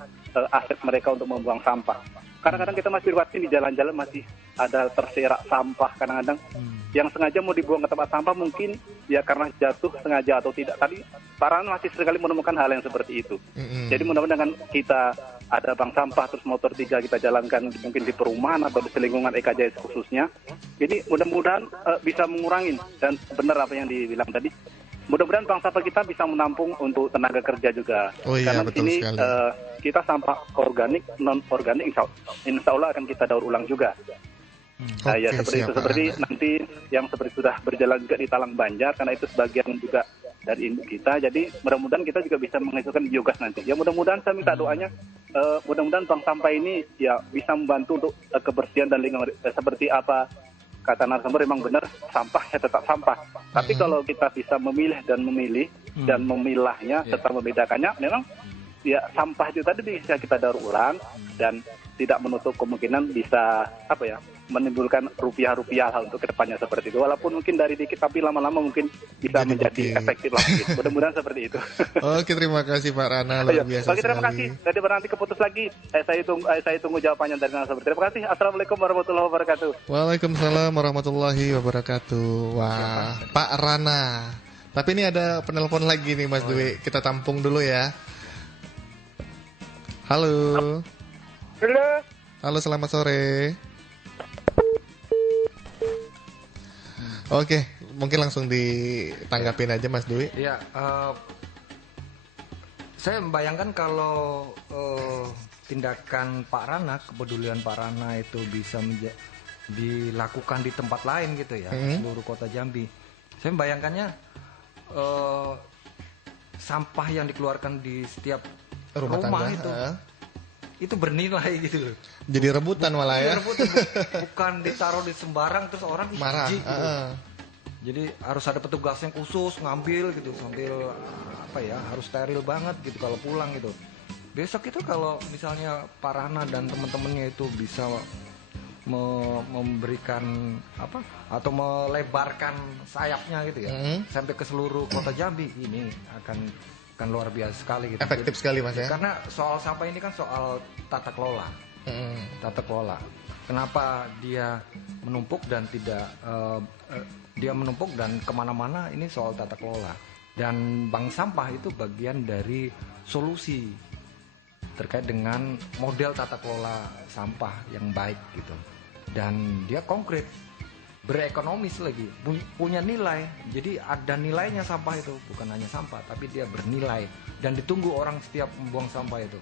aset mereka untuk membuang sampah. Kadang-kadang kita masih prihatin di jalan-jalan masih ada terserak sampah kadang-kadang yang sengaja mau dibuang ke tempat sampah mungkin ya karena jatuh sengaja atau tidak. Tadi Pak Ran masih sekali menemukan hal yang seperti itu. Jadi mudah-mudahan dengan kita ada bank sampah terus motor 3 kita jalankan mungkin di perumahan atau di lingkungan Eka Jaya khususnya. Jadi mudah-mudahan bisa mengurangi, dan benar apa yang dibilang tadi. Mudah-mudahan bank sampah kita bisa menampung untuk tenaga kerja juga. Oh iya, karena betul ini kita sampah organik, non organik insya Allah akan kita daur ulang juga. Ya seperti itu, seperti nanti yang seperti sudah berjalan juga di Talang Banjar, karena itu sebagian juga dari induk kita. Jadi mudah-mudahan kita juga bisa menghasilkan biogas nanti. Ya mudah-mudahan saya minta doanya, mudah-mudahan bank sampah ini ya bisa membantu untuk kebersihan dan lingkungan. Seperti apa kata narasumber, memang benar sampah ya tetap sampah. Tapi kalau kita bisa memilih dan memilahnya serta membedakannya, memang ya sampah itu tadi bisa kita daur ulang dan tidak menutup kemungkinan bisa menimbulkan rupiah-rupiah untuk kedepannya seperti itu. Walaupun mungkin dari dikit tapi lama-lama mungkin bisa menjadi efektif lagi. Mudah-mudahan seperti itu. Oke, terima kasih Pak Rana, luar biasa sekali. Terima kasih. Jadi nanti keputus lagi. Saya tunggu jawabannya dari narasumber. Terima kasih. Assalamualaikum warahmatullahi wabarakatuh. Waalaikumsalam warahmatullahi wabarakatuh. Wah, Pak Rana. Tapi ini ada penelpon lagi nih Mas Dwi. Kita tampung dulu ya. Halo. Halo, selamat sore. Oke, mungkin langsung ditanggapin aja Mas Dwi. Iya, saya membayangkan kalau tindakan Pak Rana, kepedulian Pak Rana itu bisa dilakukan di tempat lain gitu ya, seluruh kota Jambi. Saya membayangkannya sampah yang dikeluarkan di setiap rumah tangga, itu bernilai gitu loh. Jadi rebutan malah ya. Rebutan, bukan ditaruh di sembarang terus orang marah. Gitu. Jadi harus ada petugas yang khusus ngambil gitu, sambil harus steril banget gitu kalau pulang gitu. Besok itu kalau misalnya Pak Rana dan teman-temannya itu bisa memberikan atau melebarkan sayapnya gitu ya, sampai ke seluruh kota Jambi, ini akan luar biasa sekali gitu. Efektif sekali Mas ya. Karena soal sampah ini kan soal tata kelola. Tata kelola. Kenapa dia menumpuk dan tidak dia menumpuk dan kemana-mana, ini soal tata kelola. Dan bank sampah itu bagian dari solusi terkait dengan model tata kelola sampah yang baik gitu. Dan dia konkret, berekonomis lagi, punya nilai. Jadi ada nilainya sampah itu, bukan hanya sampah tapi dia bernilai dan ditunggu orang setiap membuang sampah itu.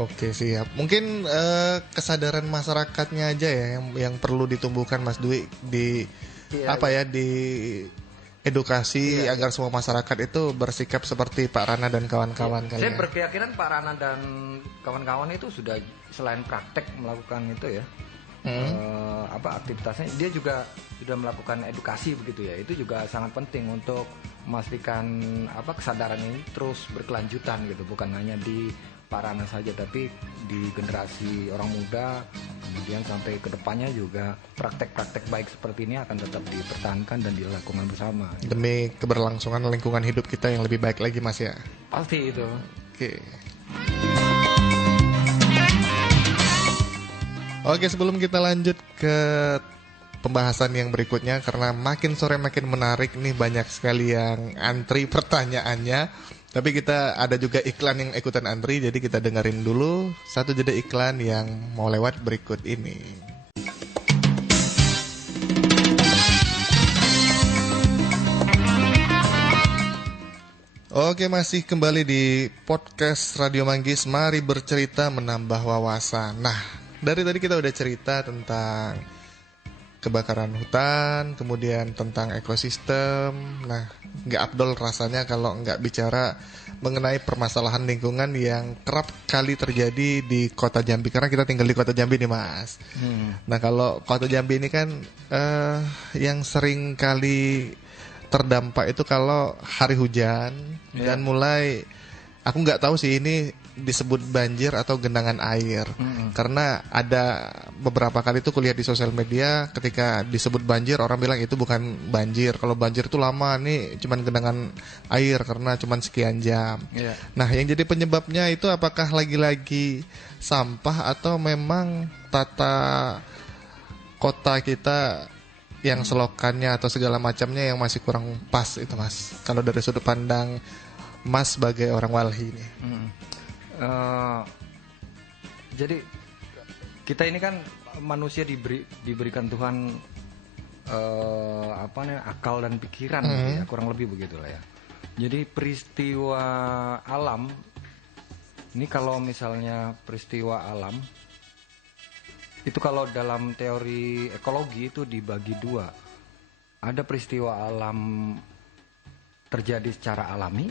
Oke, siap. Mungkin kesadaran masyarakatnya aja ya yang perlu ditumbuhkan Mas Dwi di di edukasi agar semua masyarakat itu bersikap seperti Pak Rana dan kawan-kawan kali. Saya berkeyakinan Pak Rana dan kawan-kawan itu sudah selain praktek melakukan itu ya. Aktivitasnya dia juga sudah melakukan edukasi begitu ya. Itu juga sangat penting untuk memastikan kesadaran ini terus berkelanjutan gitu, bukan hanya di Pak Rana saja tapi di generasi orang muda, kemudian sampai ke depannya juga praktek-praktek baik seperti ini akan tetap dipertahankan dan dilakukan bersama demi keberlangsungan lingkungan hidup kita yang lebih baik lagi Mas ya. Pasti itu. Oke, sebelum kita lanjut ke pembahasan yang berikutnya, karena makin sore makin menarik nih, banyak sekali yang antri pertanyaannya. Tapi kita ada juga iklan yang ikutan antri, jadi kita dengerin dulu satu jeda iklan yang mau lewat berikut ini. Oke, masih kembali di podcast Radio Manggis, mari bercerita menambah wawasan. Nah, dari tadi kita udah cerita tentang kebakaran hutan, kemudian tentang ekosistem. Nah, nggak afdol rasanya kalau nggak bicara mengenai permasalahan lingkungan yang kerap kali terjadi di Kota Jambi, karena kita tinggal di Kota Jambi nih Mas. Nah, kalau Kota Jambi ini kan yang sering kali terdampak itu kalau hari hujan dan mulai, aku nggak tahu sih ini disebut banjir atau genangan air. Karena ada beberapa kali itu kulihat di sosial media, ketika disebut banjir orang bilang itu bukan banjir. Kalau banjir itu lama, nih cuman genangan air karena cuman sekian jam. Nah, yang jadi penyebabnya itu apakah lagi-lagi sampah atau memang tata kota kita yang selokannya atau segala macamnya yang masih kurang pas itu Mas, kalau dari sudut pandang Mas sebagai orang Walhi ini? Jadi kita ini kan manusia diberikan Tuhan akal dan pikiran, gitu ya, kurang lebih begitulah ya. Jadi peristiwa alam ini, kalau misalnya peristiwa alam itu kalau dalam teori ekologi itu dibagi dua. Ada peristiwa alam terjadi secara alami,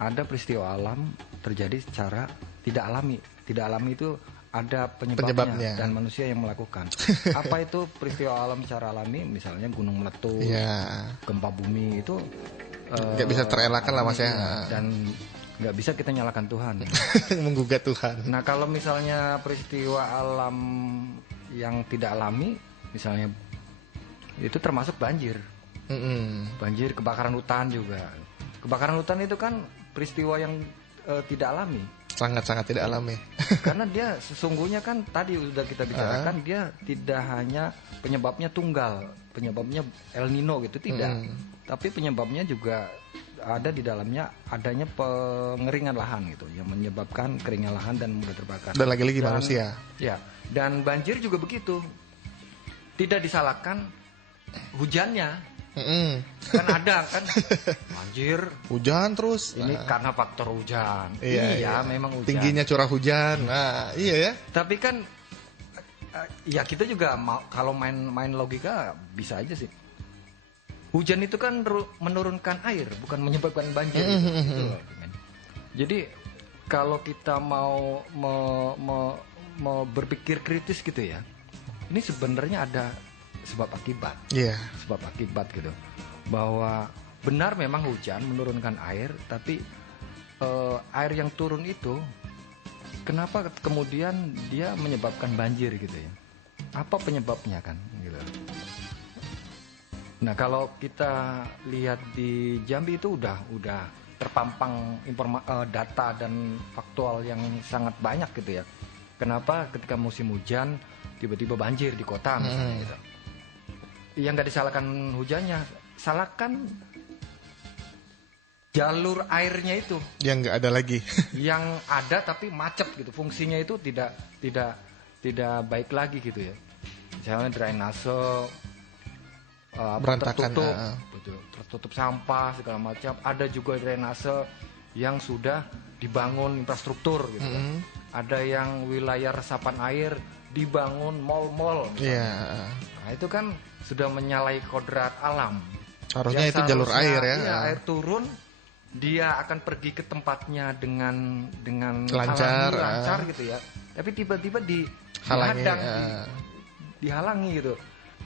ada peristiwa alam terjadi secara tidak alami. Tidak alami itu ada penyebabnya dan manusia yang melakukan. Apa itu peristiwa alam secara alami? Misalnya gunung meletus, gempa bumi, itu nggak bisa terelakkan lah Mas ya. Dan nggak bisa kita nyalakan Tuhan. Menggugat Tuhan. Nah kalau misalnya peristiwa alam yang tidak alami, misalnya itu termasuk banjir. Banjir, kebakaran hutan juga. Kebakaran hutan itu kan peristiwa yang tidak alami. Sangat-sangat tidak alami. Karena dia sesungguhnya kan tadi sudah kita bicarakan, dia tidak hanya penyebabnya tunggal, penyebabnya El Nino gitu, tidak. Tapi penyebabnya juga ada di dalamnya adanya pengeringan lahan gitu, yang menyebabkan keringnya lahan dan mudah terbakar. Dan lagi-lagi manusia. Ya, dan banjir juga begitu. Tidak disalahkan hujannya. Kan ada kan banjir, hujan terus. Ini karena faktor hujan. Iya, memang hujan. Tingginya curah hujan. Nah, iya ya. Tapi kan ya kita juga kalau main logika bisa aja sih. Hujan itu kan menurunkan air, bukan menyebabkan banjir. Gitu. Jadi kalau kita mau berpikir kritis gitu ya, ini sebenarnya ada sebab akibat. Sebab akibat gitu. Bahwa benar memang hujan menurunkan air, tapi air yang turun itu kenapa kemudian dia menyebabkan banjir gitu ya? Apa penyebabnya kan gitu. Nah, kalau kita lihat di Jambi itu udah terpampang data dan faktual yang sangat banyak gitu ya. Kenapa ketika musim hujan tiba-tiba banjir di kota misalnya gitu. Yang nggak disalahkan hujannya, salahkan jalur airnya itu. Yang nggak ada lagi. Yang ada tapi macet gitu, fungsinya itu tidak baik lagi gitu ya. Misalnya drainase berantakan, tertutup sampah segala macam. Ada juga drainase yang sudah dibangun infrastruktur gitu. Ada yang wilayah resapan air dibangun mal-mal. Nah itu kan sudah menyalahi kodrat alam. Harusnya itu jalur air ya. Air turun, dia akan pergi ke tempatnya dengan lancar gitu ya. Tapi tiba-tiba dihalangi gitu.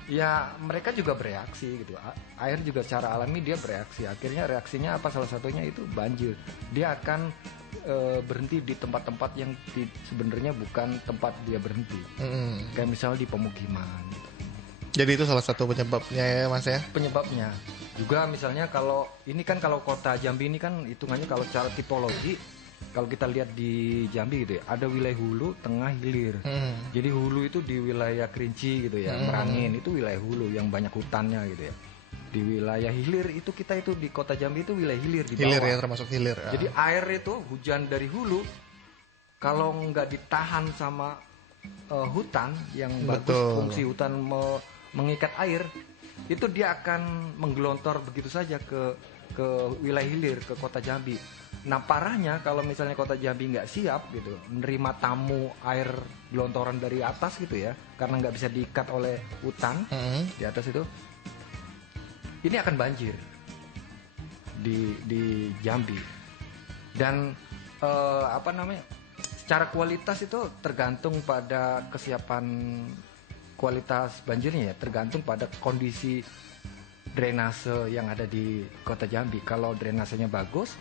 Ya mereka juga bereaksi gitu. Air juga secara alami dia bereaksi. Akhirnya reaksinya apa? Salah satunya itu banjir. Dia akan berhenti di tempat-tempat yang sebenarnya bukan tempat dia berhenti. Kayak misalnya di pemukiman gitu. Jadi itu salah satu penyebabnya ya Mas ya? Penyebabnya. Juga misalnya kalau kota Jambi ini kan hitungannya kalau secara tipologi, kalau kita lihat di Jambi gitu ya, ada wilayah hulu, tengah, hilir. Jadi hulu itu di wilayah Kerinci gitu ya, Merangin itu wilayah hulu yang banyak hutannya gitu ya. Di wilayah hilir itu kita itu di kota Jambi itu wilayah hilir di bawah. Hilir ya, termasuk hilir. Jadi air itu hujan dari hulu kalau nggak ditahan sama hutan yang bagus, fungsi hutan mengikat air, itu dia akan menggelontor begitu saja ke wilayah hilir, ke kota Jambi. Nah parahnya kalau misalnya kota Jambi nggak siap gitu menerima tamu air gelontoran dari atas gitu ya, karena nggak bisa diikat oleh hutan di atas itu, ini akan banjir di Jambi. Dan secara kualitas itu tergantung pada kesiapan kualitas banjirnya ya, tergantung pada kondisi drainase yang ada di kota Jambi. Kalau drainasenya bagus,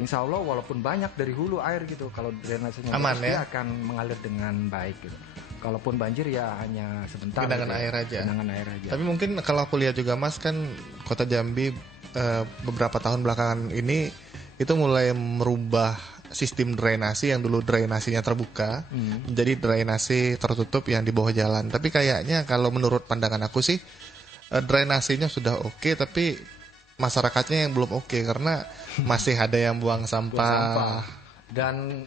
insya Allah walaupun banyak dari hulu air gitu, kalau drainasenya bagus dia akan mengalir dengan baik gitu. Kalaupun banjir ya hanya sebentar. Genangan air aja. Tapi mungkin kalau aku lihat juga Mas kan kota Jambi beberapa tahun belakangan ini itu mulai merubah sistem drainasi yang dulu drainasinya terbuka menjadi drainasi tertutup yang di bawah jalan. Tapi kayaknya kalau menurut pandangan aku sih drainasinya sudah oke, tapi masyarakatnya yang belum oke karena masih ada yang buang sampah. Dan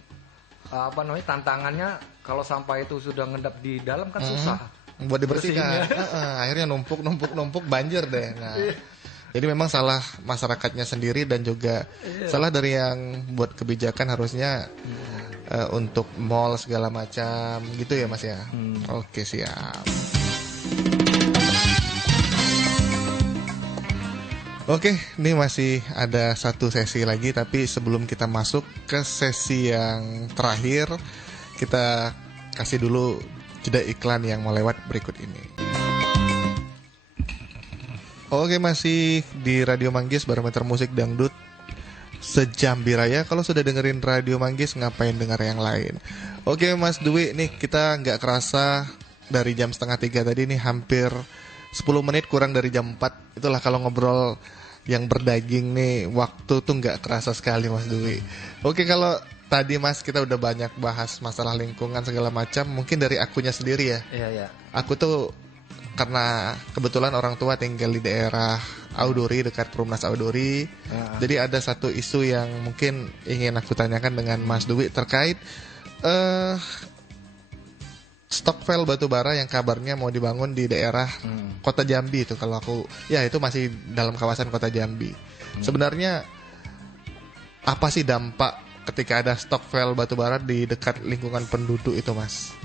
tantangannya kalau sampah itu sudah ngendap di dalam kan susah buat dibersihkan. Akhirnya numpuk banjir deh. Nah, jadi memang salah masyarakatnya sendiri dan juga salah dari yang buat kebijakan harusnya untuk mall segala macam gitu ya Mas ya. Oke, siap. Oke, ini masih ada satu sesi lagi, tapi sebelum kita masuk ke sesi yang terakhir, kita kasih dulu jeda iklan yang mau lewat berikut ini. Oke, masih di Radio Manggis, Barometer Musik Dangdut Sejambi Raya. Kalau sudah dengerin Radio Manggis, ngapain denger yang lain? Oke Mas Dwi, nih kita nggak kerasa dari jam 2:30 tadi nih hampir 10 menit kurang dari jam 4. Itulah kalau ngobrol yang berdaging nih, waktu tuh nggak kerasa sekali Mas Dwi. Oke, kalau tadi Mas kita udah banyak bahas masalah lingkungan segala macam, mungkin dari akunya sendiri ya. Iya. Aku tuh karena kebetulan orang tua tinggal di daerah Auduri, dekat Perumnas Auduri. Jadi ada satu isu yang mungkin ingin aku tanyakan dengan Mas Dwi terkait stokvel batubara yang kabarnya mau dibangun di daerah Kota Jambi itu. Kalau aku, ya itu masih dalam kawasan Kota Jambi. Sebenarnya apa sih dampak ketika ada stokvel batubara di dekat lingkungan penduduk itu, Mas?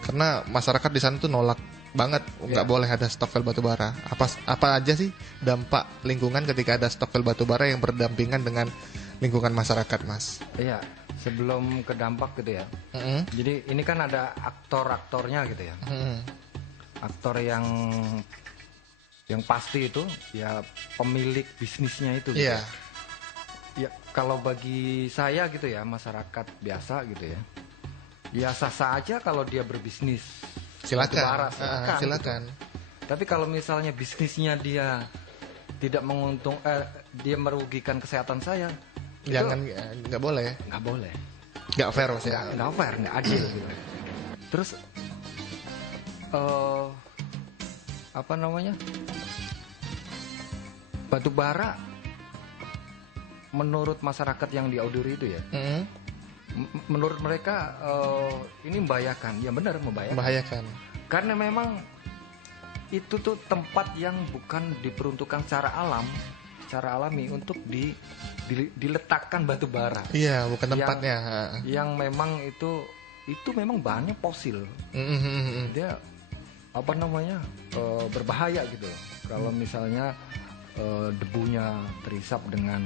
Karena masyarakat di sana tuh nolak banget, nggak boleh ada stokvel batubara. Apa aja sih dampak lingkungan ketika ada stokvel batubara yang berdampingan dengan lingkungan masyarakat, Mas? Iya, sebelum ke dampak gitu ya. Jadi ini kan ada aktor-aktornya gitu ya. Aktor yang pasti itu ya pemilik bisnisnya itu. Gitu. Ya kalau bagi saya gitu ya, masyarakat biasa gitu ya. Ya sah-sah aja kalau dia berbisnis. Silakan. Gitu. Tapi kalau misalnya bisnisnya dia tidak dia merugikan kesehatan saya, jangan, nggak boleh. Nggak fair Mas ya. Nggak fair, nggak adil gitu. Terus batu bara menurut masyarakat yang di Auduri itu ya, menurut mereka ini membahayakan. Ya benar, membahayakan. Karena memang itu tuh tempat yang bukan diperuntukkan secara alami untuk diletakkan batu bara. Iya, bukan tempatnya. Yang memang itu memang bahannya fosil. Dia berbahaya gitu. Kalau misalnya debunya terisap dengan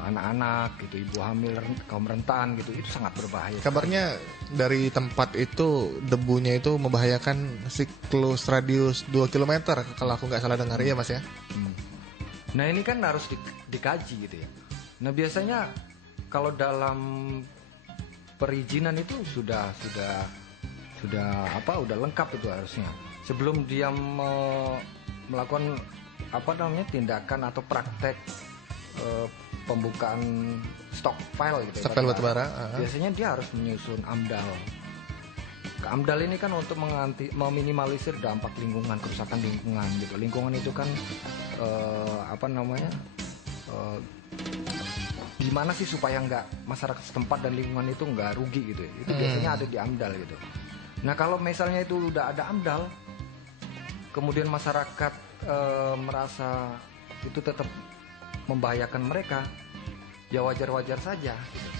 anak-anak gitu, ibu hamil, kaum rentan gitu, itu sangat berbahaya. Kabarnya dari tempat itu debunya itu membahayakan siklus radius 2 km kalau aku nggak salah dengar ya Mas ya. Nah ini kan harus dikaji gitu ya. Nah biasanya kalau dalam perizinan itu sudah lengkap itu harusnya. Sebelum dia melakukan tindakan atau praktek pembukaan stockpile gitu. Stockpile batubara. Biasanya dia harus menyusun AMDAL. AMDAL ini kan untuk meminimalisir dampak lingkungan, kerusakan lingkungan gitu. Lingkungan itu kan gimana sih supaya nggak masyarakat setempat dan lingkungan itu nggak rugi gitu. Itu biasanya ada di AMDAL gitu. Nah kalau misalnya itu udah ada AMDAL, kemudian masyarakat merasa itu tetap membahayakan mereka, ya wajar-wajar saja gitu.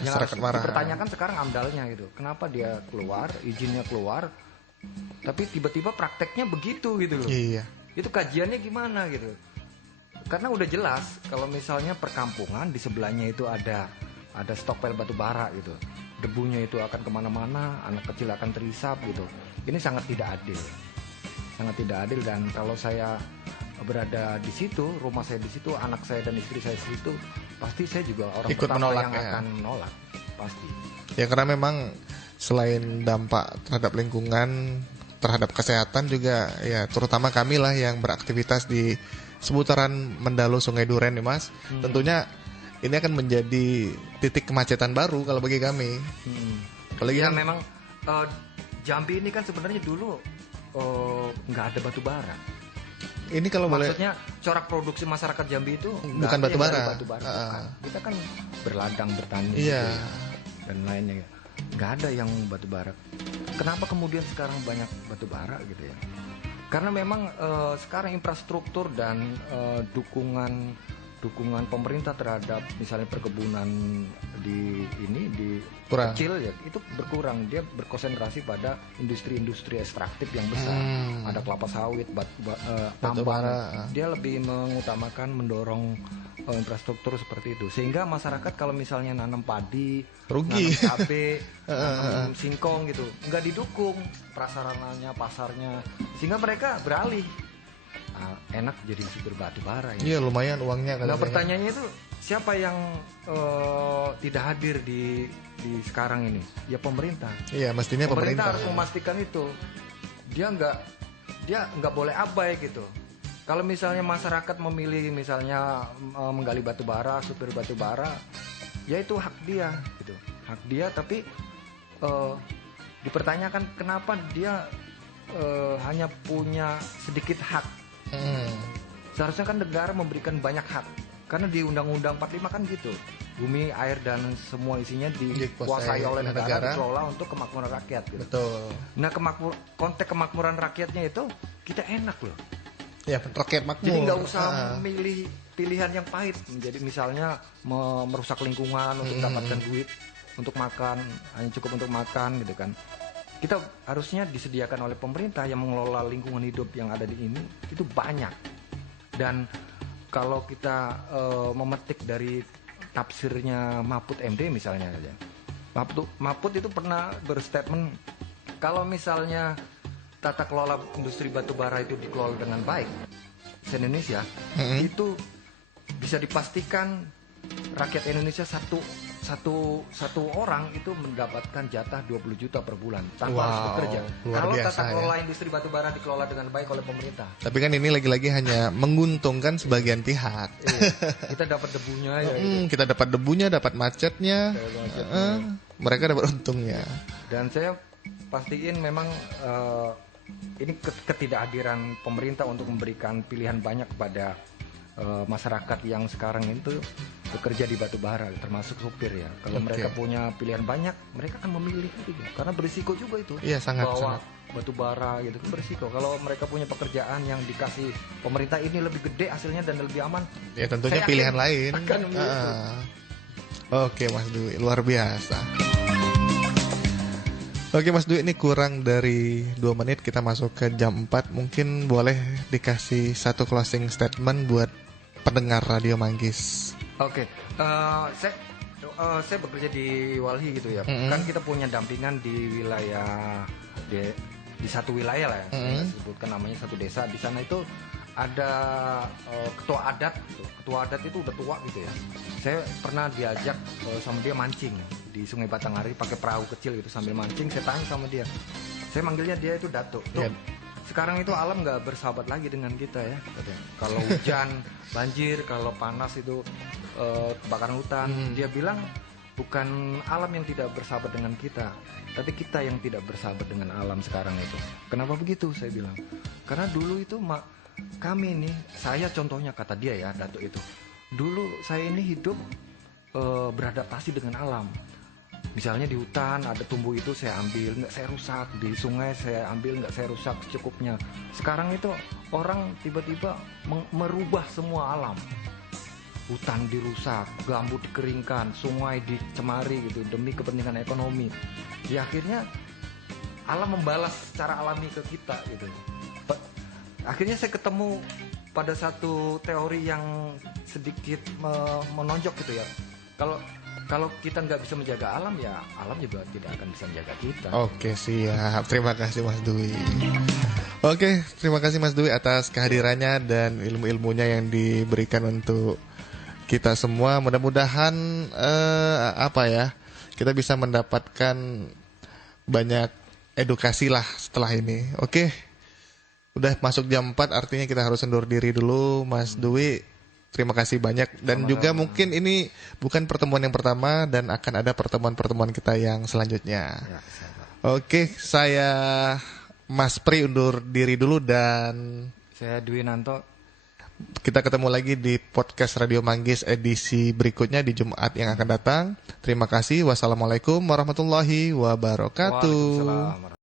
Yang harus dipertanyakan sekarang AMDALnya gitu. Kenapa dia keluar, izinnya keluar, tapi tiba-tiba prakteknya begitu gitu loh. Iya. Itu kajiannya gimana gitu. Karena udah jelas kalau misalnya perkampungan di sebelahnya itu ada stokpel batu bara gitu. Debunya itu akan kemana-mana, anak kecil akan terisap gitu. Ini sangat tidak adil. Sangat tidak adil, dan kalau saya berada di situ, rumah saya di situ, anak saya dan istri saya di situ, pasti saya juga orang ikut pertama menolak, yang akan menolak, pasti. Ya karena memang selain dampak terhadap lingkungan, terhadap kesehatan juga ya, terutama kami lah yang beraktivitas di seputaran Mendalu Sungai Duren nih Mas. Tentunya ini akan menjadi titik kemacetan baru kalau bagi kami. Apalagi ya kan memang Jambi ini kan sebenarnya dulu nggak ada batu bara. Ini kalau maksudnya corak produksi masyarakat Jambi itu bukan batu bara. Kita kan berladang bertani. Iya. Gitu. dan lainnya. Nggak ada yang batu bara. Kenapa kemudian sekarang banyak batu bara gitu ya? Karena memang sekarang infrastruktur dan dukungan pemerintah terhadap misalnya perkebunan di kecil ya itu berkurang. Dia berkonsentrasi pada industri-industri ekstraktif yang besar. Ada kelapa sawit, tambang. Dia lebih mengutamakan mendorong infrastruktur seperti itu. Sehingga masyarakat kalau misalnya nanam padi, rugi, nanam cabai, nanam singkong gitu, nggak didukung prasarananya, pasarnya, sehingga mereka beralih. Enak jadi supir batu bara ya. Iya, lumayan uangnya. Nah pertanyaannya itu siapa yang tidak hadir di sekarang ini? Ya pemerintah. Iya, mestinya pemerintah harus memastikan itu. Dia nggak boleh abai gitu. Kalau misalnya masyarakat memilih misalnya menggali batu bara, supir batu bara, ya itu hak dia gitu. Hak dia, tapi dipertanyakan kenapa dia hanya punya sedikit hak. Seharusnya kan negara memberikan banyak hak. Karena di Undang-Undang 45 kan gitu. Bumi, air dan semua isinya dikuasai oleh negara, dikelola untuk kemakmuran rakyat gitu. Betul. Nah, konteks kemakmuran rakyatnya itu kita enak loh. Ya, rakyat makmur. Jadi nggak usah memilih pilihan yang pahit. Menjadi misalnya merusak lingkungan untuk mendapatkan duit untuk makan, hanya cukup untuk makan gitu kan. Kita harusnya disediakan oleh pemerintah yang mengelola lingkungan hidup yang ada di ini itu banyak. Dan kalau kita memetik dari tafsirnya Mahfud MD misalnya saja, Mahfud itu pernah berstatement kalau misalnya tata kelola industri batubara itu dikelola dengan baik se-Indonesia, itu bisa dipastikan rakyat Indonesia satu orang itu mendapatkan jatah 20 juta per bulan tanpa harus bekerja. Kalau tata kelola industri batubara dikelola dengan baik oleh pemerintah. Tapi kan ini lagi-lagi hanya menguntungkan sebagian pihak. Kita dapat debunya ya. Kita dapat debunya, dapat macetnya. Mereka dapat untungnya. Dan saya pastiin memang ini ketidakhadiran pemerintah untuk memberikan pilihan banyak kepada masyarakat yang sekarang itu bekerja di batubara, termasuk supir ya. Kalau mereka punya pilihan banyak, mereka akan memilih gitu. Karena berisiko juga itu. Iya, sangat. Batubara gitu kan berisiko. Kalau mereka punya pekerjaan yang dikasih pemerintah ini lebih gede hasilnya dan lebih aman, ya tentunya pilihan lain. Oke, Mas Dwi, luar biasa. Oke Mas Dwi, ini kurang dari 2 menit kita masuk ke jam 4. Mungkin boleh dikasih satu closing statement buat pendengar Radio Manggis. Oke, saya bekerja di Walhi gitu ya. Kan kita punya dampingan di wilayah di satu wilayah lah ya. Saya sebutkan namanya satu desa. Di sana itu ada ketua adat. Ketua adat itu udah tua gitu ya. Saya pernah diajak sama dia mancing di Sungai Batanghari pakai perahu kecil gitu sambil mancing. Saya tanya sama dia. Saya manggilnya dia itu Datuk. Sekarang itu alam nggak bersahabat lagi dengan kita ya. Kalau hujan banjir, kalau panas itu kebakaran hutan. Dia bilang bukan alam yang tidak bersahabat dengan kita, tapi kita yang tidak bersahabat dengan alam sekarang itu. Kenapa begitu? Saya bilang karena dulu itu kami ini, saya contohnya kata dia ya, Datuk itu. Dulu saya ini hidup beradaptasi dengan alam. Misalnya di hutan ada tumbuh itu saya ambil, nggak saya rusak. Di sungai saya ambil, nggak saya rusak secukupnya. Sekarang itu orang tiba-tiba merubah semua alam. Hutan dirusak, gambut dikeringkan, sungai dicemari gitu demi kepentingan ekonomi. Ya akhirnya alam membalas secara alami ke kita gitu. Akhirnya saya ketemu pada satu teori yang sedikit menonjok gitu ya. Kalau kita nggak bisa menjaga alam, ya alam juga tidak akan bisa menjaga kita. Oke, siap. Terima kasih Mas Dwi. Oke, terima kasih Mas Dwi atas kehadirannya dan ilmu-ilmunya yang diberikan untuk kita semua. Mudah-mudahan kita bisa mendapatkan banyak edukasi lah setelah ini. Oke. Udah masuk jam 4, artinya kita harus undur diri dulu. Mas Dwi, terima kasih banyak. Dan juga mungkin ini bukan pertemuan yang pertama dan akan ada pertemuan-pertemuan kita yang selanjutnya. Oke, saya Mas Pri undur diri dulu dan saya Dwi Nanto Kita ketemu lagi di podcast Radio Manggis edisi berikutnya di Jumat yang akan datang. Terima kasih. Wassalamualaikum warahmatullahi wabarakatuh. Waalaikumsalam.